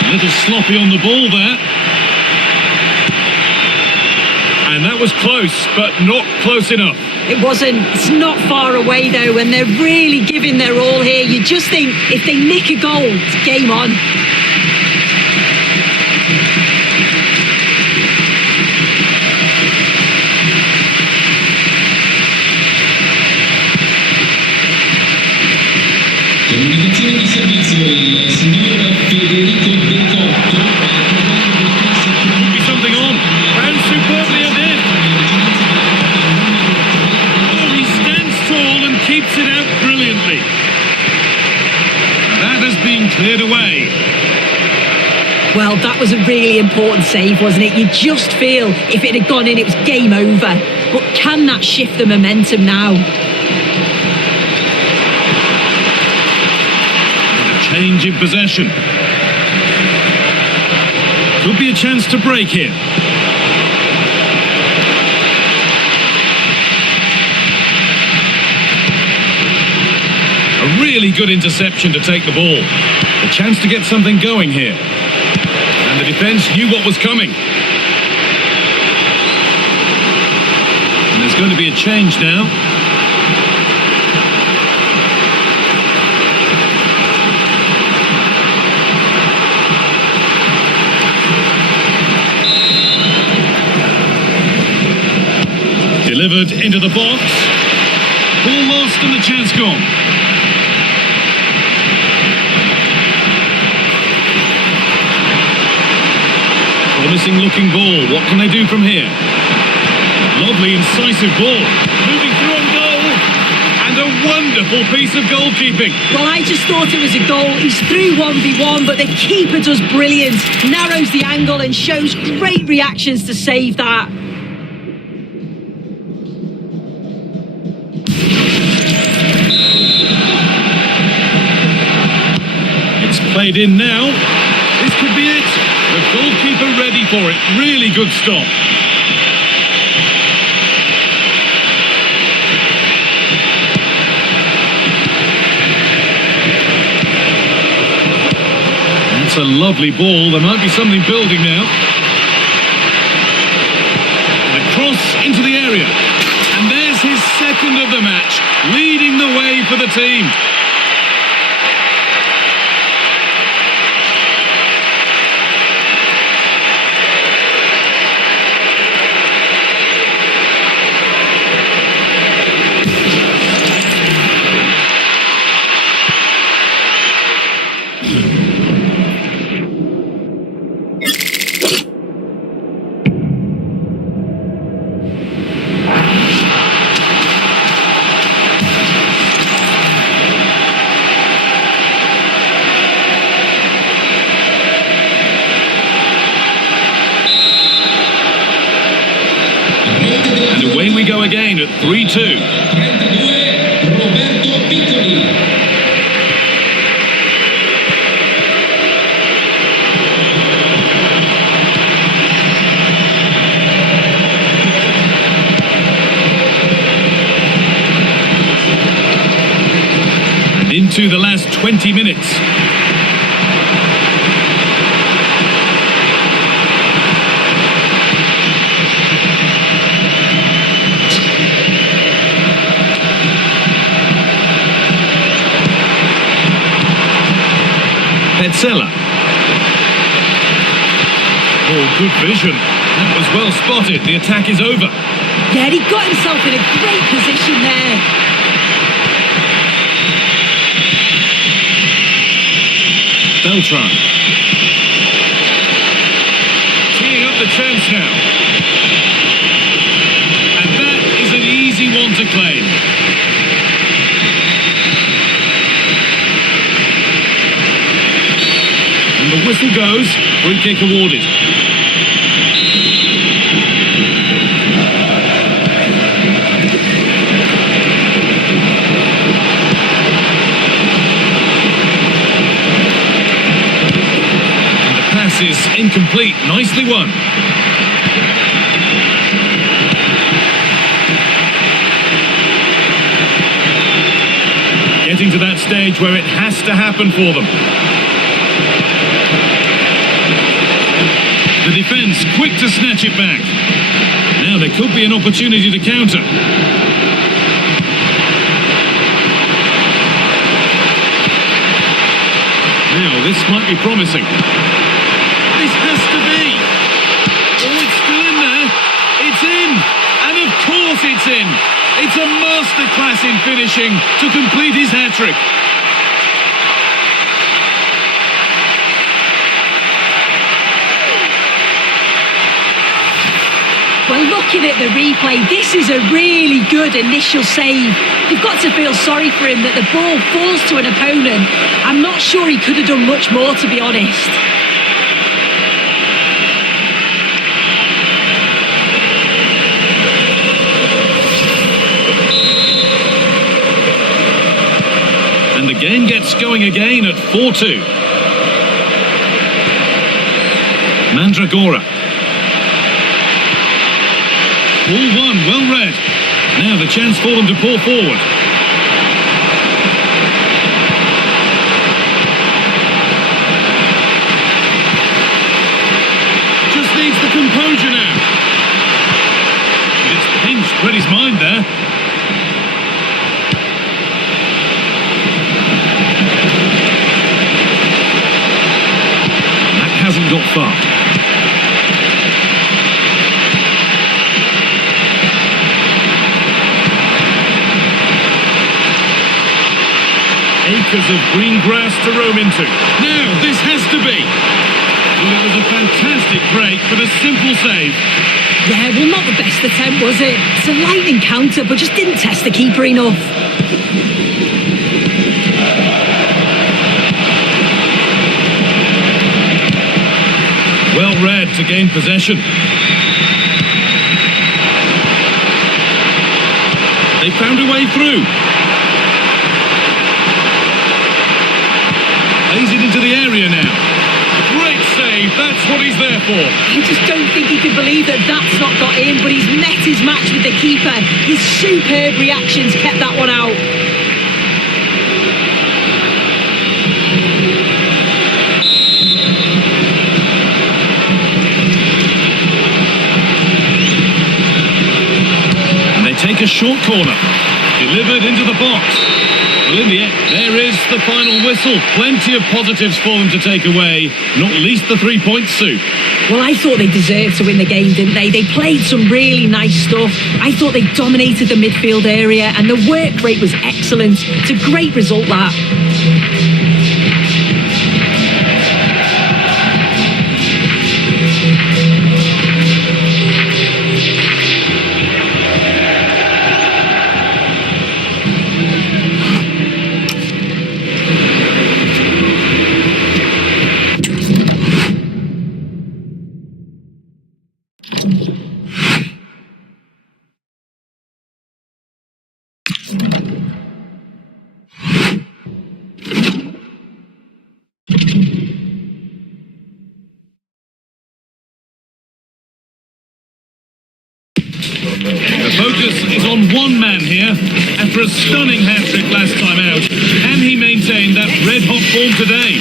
A little sloppy on the ball there. And that was close, but not close enough. It wasn't. It's not far away, though, and they're really giving their all here. You just think if they nick a goal, it's game on. Comunicazione di servizio, il signor Federico Becotto. Could be something on. And superbly it did. Oh, he stands tall and keeps it out brilliantly. That has been cleared away. Well, that was a really important save, wasn't it? You just feel if it had gone in, it was game over. But can that shift the momentum now? Change in possession. Could be a chance to break here. A really good interception to take the ball. A chance to get something going here. And the defence knew what was coming. And there's going to be a change now. Delivered into the box. Ball lost and the chance gone. Promising looking ball. What can they do from here? Lovely incisive ball. Moving through on goal. And a wonderful piece of goalkeeping. Well, I just thought it was a goal. He's through 1v1, but the keeper does brilliant. Narrows the angle and shows great reactions to save that. Played in now. This could be it. The goalkeeper ready for it. Really good stop. That's a lovely ball. There might be something building now. And a cross into the area. And there's his second of the match, leading the way for the team. remain at 3-2. 32 Roberto Piccoli. And into the last 20 minutes. Petzela. Oh, good vision. That was well spotted. The attack is over. Yeah, he got himself in a great position there. Beltran. Teeing up the chance now. And that is an easy one to claim. And the whistle goes, free kick awarded. And the pass is incomplete, nicely won. Getting to that stage where it has to happen for them. The defence quick to snatch it back. Now there could be an opportunity to counter. Now this might be promising. This has to be. Oh, it's still in there. It's in. And of course it's in. It's a masterclass in finishing to complete his hat-trick. Well, looking at the replay, this is a really good initial save. You've got to feel sorry for him that the ball falls to an opponent. I'm not sure he could have done much more, to be honest. And the game gets going again at 4-2. Mandragora. Ball one, well read. Now the chance for them to pour forward. Just needs the composure now. It's pinched, read his mind there. That hasn't got far. Acres of green grass to roam into. Now, this has to be. Well, it was a fantastic break, but a simple save. Yeah, well, not the best attempt, was it? It's a lightning counter, but just didn't test the keeper enough. Well read to gain possession. They found a way through. Lays it into the area now. Great save, that's what he's there for. I just don't think he can believe that that's not got in, but he's met his match with the keeper. His superb reactions kept that one out. And they take a short corner. Delivered into the box. Well, in the end, there is the final whistle. Plenty of positives for them to take away, not least the 3-point soup. Well, I thought they deserved to win the game, didn't they? They played some really nice stuff. I thought they dominated the midfield area and the work rate was excellent. It's a great result, that. on one man here. After a stunning hat-trick last time out, can he maintain that red-hot form today?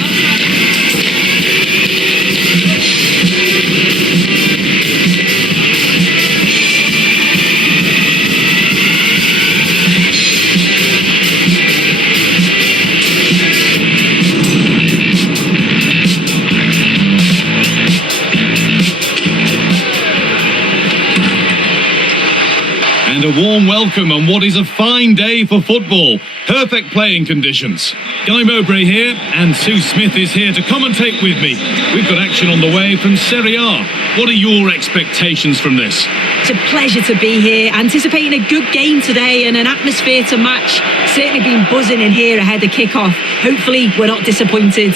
And a warm welcome on what is a fine day for football. Perfect playing conditions. Guy Mowbray here, and Sue Smith is here to commentate with me. We've got action on the way from SerieA. What are your expectations from this? It's a pleasure to be here, anticipating a good game today and an atmosphere to match. Certainly been buzzing in here ahead of kick-off. Hopefully we're not disappointed.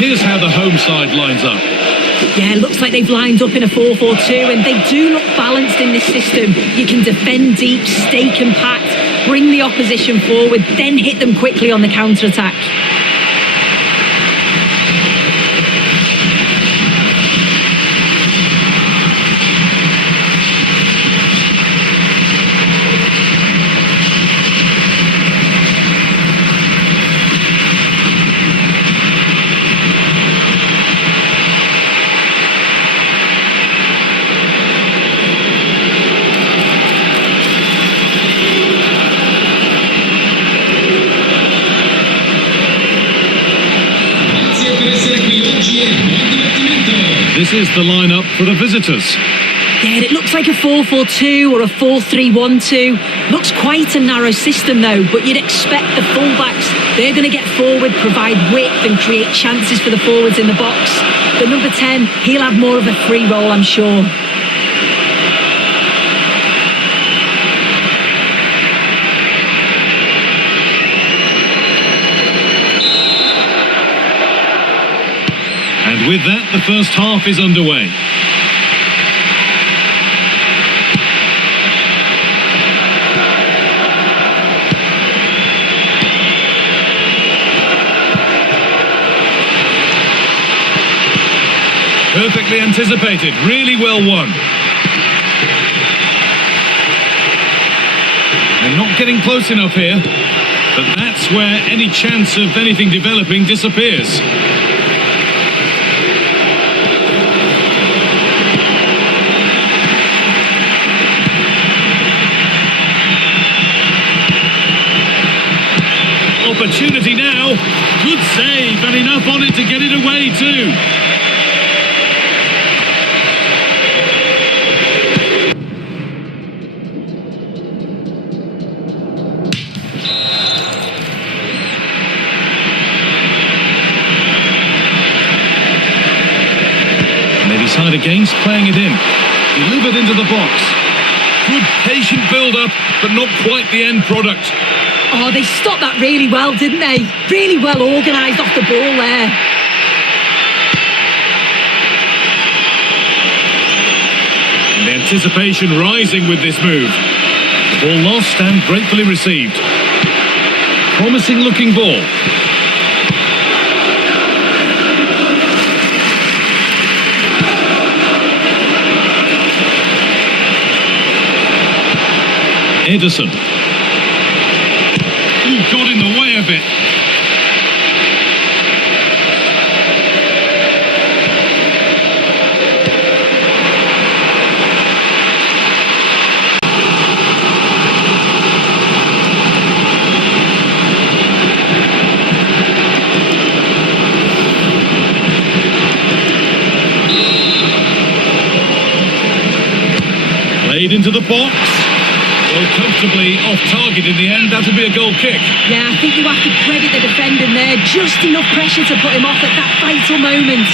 Here's how the home side lines up. Yeah, it looks like they've lined up in a 4-4-2, and they do look balanced in this system. You can defend deep, stay compact, bring the opposition forward, then hit them quickly on the counter-attack. This is the lineup for the visitors. Yeah, it looks like a 4-4-2 or a 4-3-1-2. Looks quite a narrow system though, but you'd expect the fullbacks, they're going to get forward, provide width and create chances for the forwards in the box. The number 10, he'll have more of a free role, I'm sure. And with that, the first half is underway. Perfectly anticipated, really well won. They're not getting close enough here, but that's where any chance of anything developing disappears. Opportunity now, good save and enough on it to get it away too. Maybe side against, playing it in, delivered into the box. Good patient build-up, but not quite the end product. Oh, they stopped that really well, didn't they? Really well organised off the ball there. And the anticipation rising with this move. Ball lost and gratefully received. Promising looking ball. Edison. Got in the way of it. into the box. Well, comfortably off target in the end. That'll be a goal kick. Yeah, I think you have to credit the defending there. Just enough pressure to put him off at that vital moment.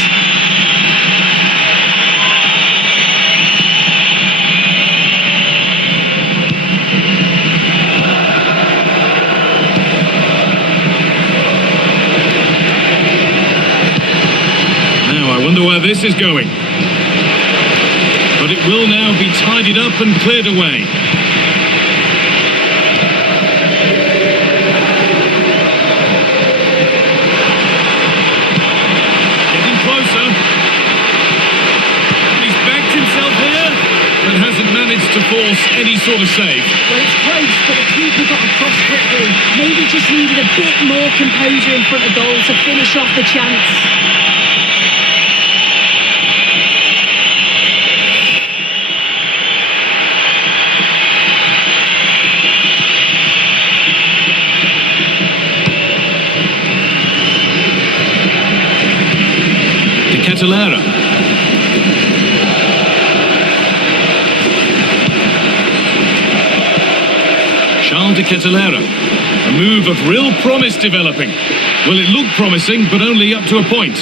Now, I wonder where this is going. But it will now be tidied up and cleared away. Getting closer. He's backed himself here, but hasn't managed to force any sort of save. Well, it's close, but the keeper got across quickly. Maybe just needed a bit more composure in front of goal to finish off the chance. Alcantara. Charles de Ketelera. A move of real promise developing. Well, it looked promising, but only up to a point.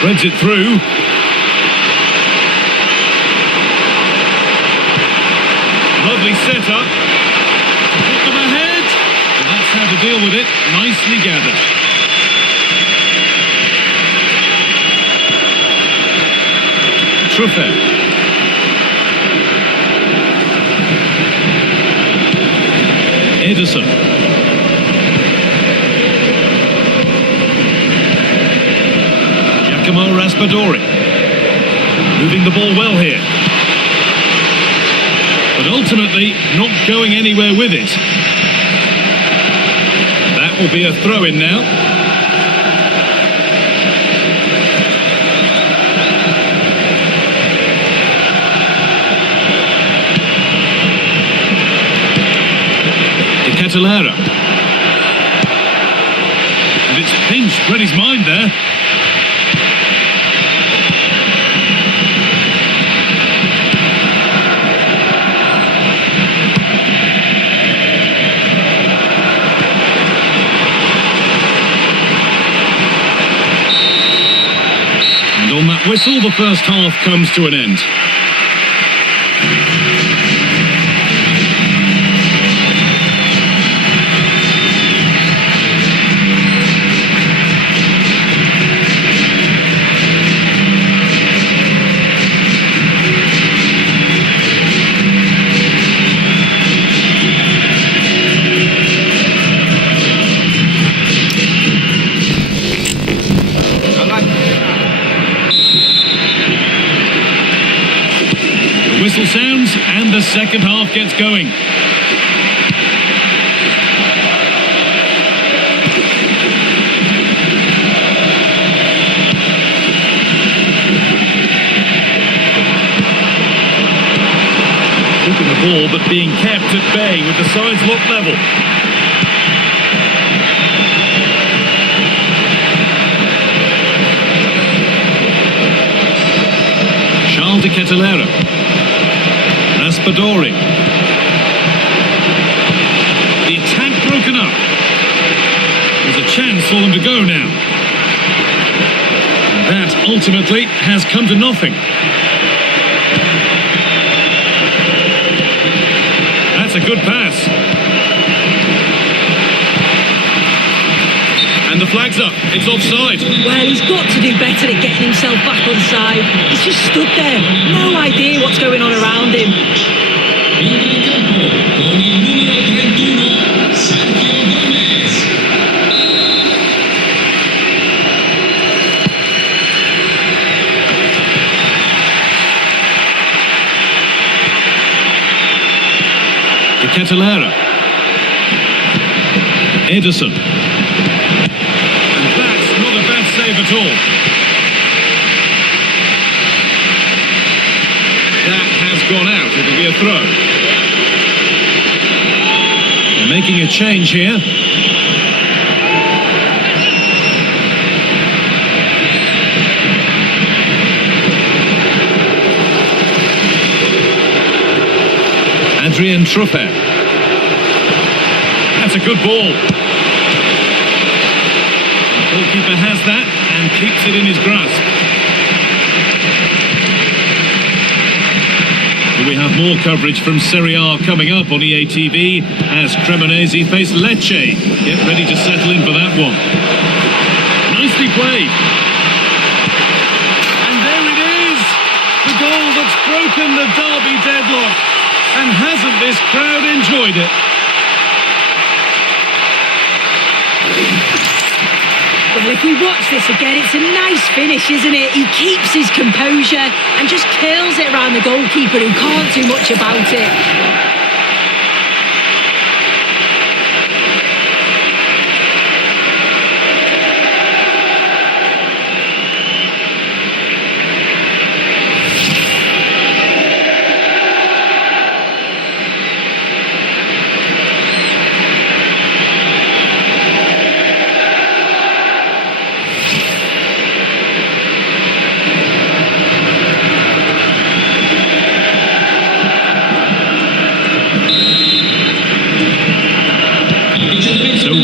Threads it through. Lovely setup. Put them ahead. And that's how to deal with it. Nicely gathered. Truffet. Ederson. Giacomo Raspadori. Moving the ball well here. But ultimately not going anywhere with it. That will be a throw-in now. Ketelera. And it's pinched, read his mind there. And on that whistle, the first half comes to an end. Whistle sounds and the second half gets going. Keeping the ball but being kept at bay with the sides locked level. Charles de Ketelera. Raspadori. The attack broken up. There's a chance for them to go now. And that ultimately has come to nothing. That's a good pass. And the flag's up. It's offside. Well, he's got to do better at getting himself back on side. He's just stood there. No idea what's going on around him. De Ketelera. Ederson. Save at all. That has gone out. It'll be a throw. They're making a change here. Truffert. That's a good ball. The goalkeeper has that and keeps it in his grasp. We have more coverage from SerieA coming up on EA TV as Cremonese face Lecce. Get ready to settle in for that one. Nicely played. And there it is! The goal that's broken the derby deadlock. And hasn't this crowd enjoyed it? Well, if we watch this again, it's a nice finish, isn't it? He keeps his composure and just curls it around the goalkeeper who can't do much about it.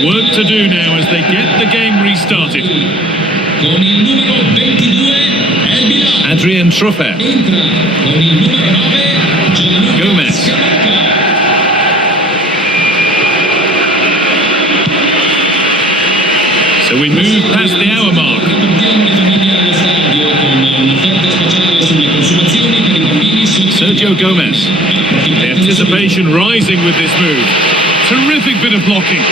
Work to do now as they get the game restarted. Con il numero 22 El Bilal. Adrien Truffert. Entra con il numero 9 Gianluca Gomez. Scamacca. So we move past the hour mark. Sergio Gomez. The anticipation rising with this move. Terrific bit of blocking.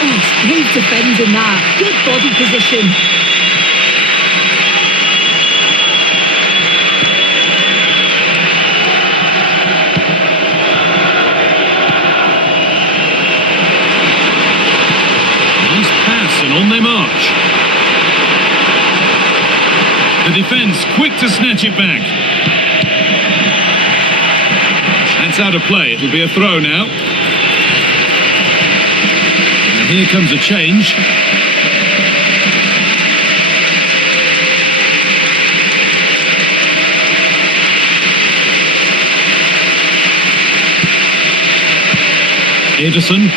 Oh, great defending that. Good body position. Nice pass and on they march. The defence quick to snatch it back. That's out of play. It'll be a throw now. Here comes a change. Ederson.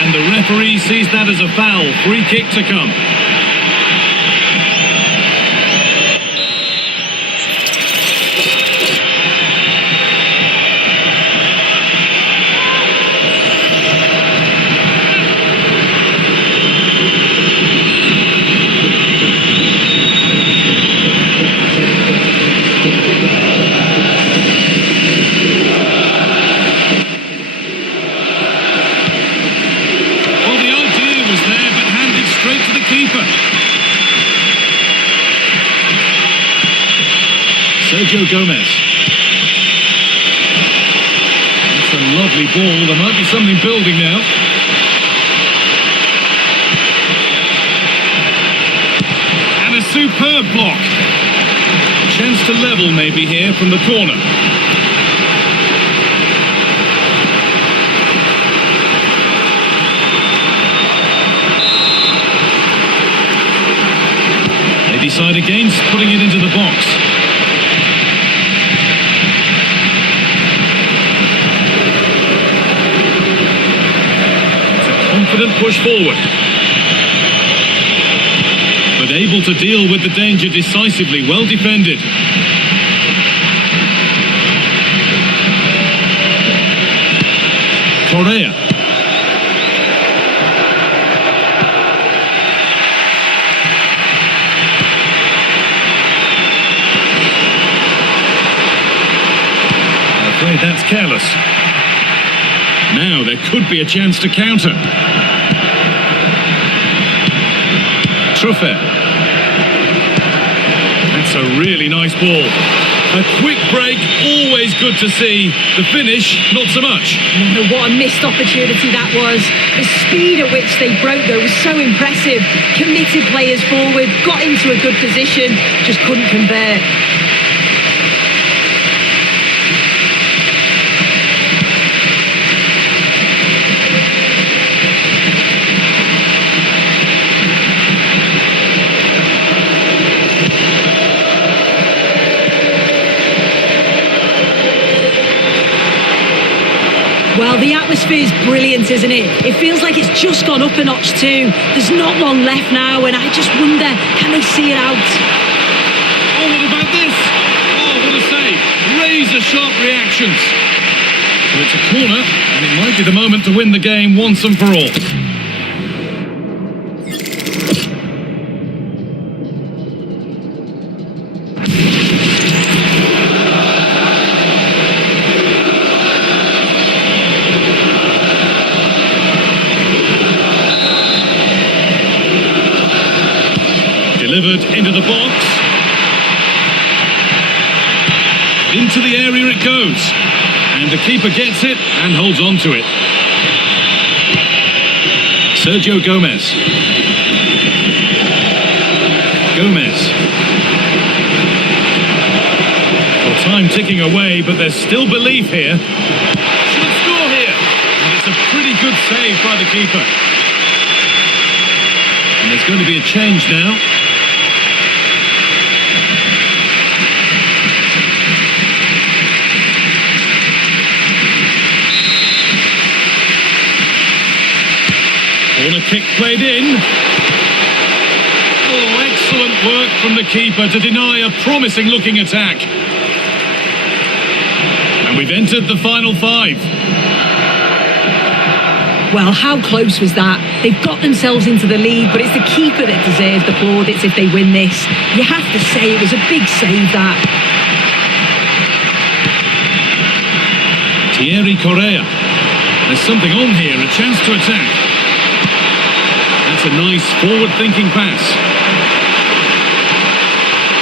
And the referee sees that as a foul. Free kick to come. Sergio Gomez. That's a lovely ball. There might be something building now. And a superb block. Chance to level maybe here from the corner. They decide against putting it into the box. Confident push forward, but able to deal with the danger decisively. Well defended. Correa. I'm afraid that's careless. Now there could be a chance to counter. Truffert. That's a really nice ball. A quick break, always good to see. The finish, not so much. No, what a missed opportunity that was. The speed at which they broke, though, was so impressive. Committed players forward, got into a good position, just couldn't convert. Well, the atmosphere is brilliant, isn't it? It feels like it's just gone up a notch too. There's not long left now, and I just wonder, can they see it out? Oh, what about this? Oh, what a save. Razor-sharp reactions. So it's a corner, and it might be the moment to win the game once and for all. Delivered into the box. Into the area it goes. And the keeper gets it and holds on to it. Sergio Gomez. Gomez. Well, time ticking away, but there's still belief here. Should score here. And it's a pretty good save by the keeper. And there's going to be a change now. Corner kick played in. Oh, excellent work from the keeper to deny a promising looking attack. And we've entered the final 5. Well, how close was that? They've got themselves into the lead, but it's the keeper that deserves the plaudits if they win this. You have to say it was a big save, that. Thierry Correa. There's something on here, a chance to attack. That's a nice forward-thinking pass.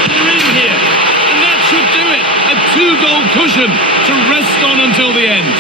They're in here, and that should do it. A 2-goal cushion to rest on until the end.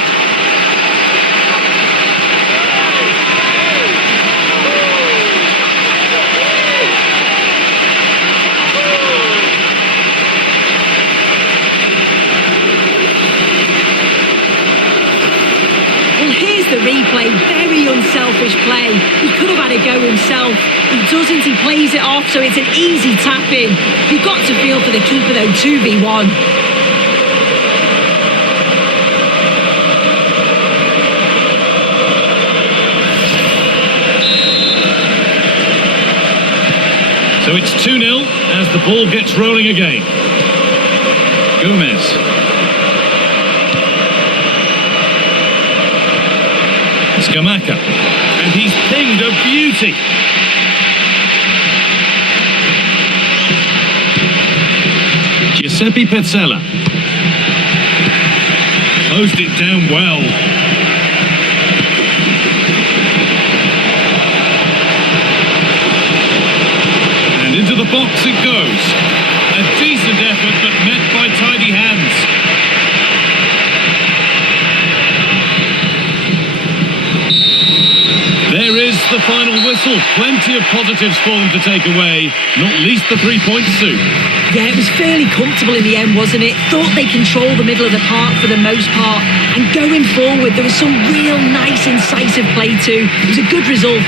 Well, here's the replay. Very unselfish play. He could have had a go himself. He doesn't. He plays it off, so it's an easy tap-in. You've got to feel for the keeper, though. 2v1. So it's 2-0 as the ball gets rolling again. Gomez. Scamacca, and he's pinged a beauty. Giuseppe Pezzella. Closed it down well. And into the box it goes. A decent effort, but met by tidy hands. There is the final whistle. Plenty of positives for them to take away, not least the 3 points, Sue. Yeah, it was fairly comfortable in the end, wasn't it? Thought they controlled the middle of the park for the most part. And going forward, there was some real nice, incisive play too. It was a good result.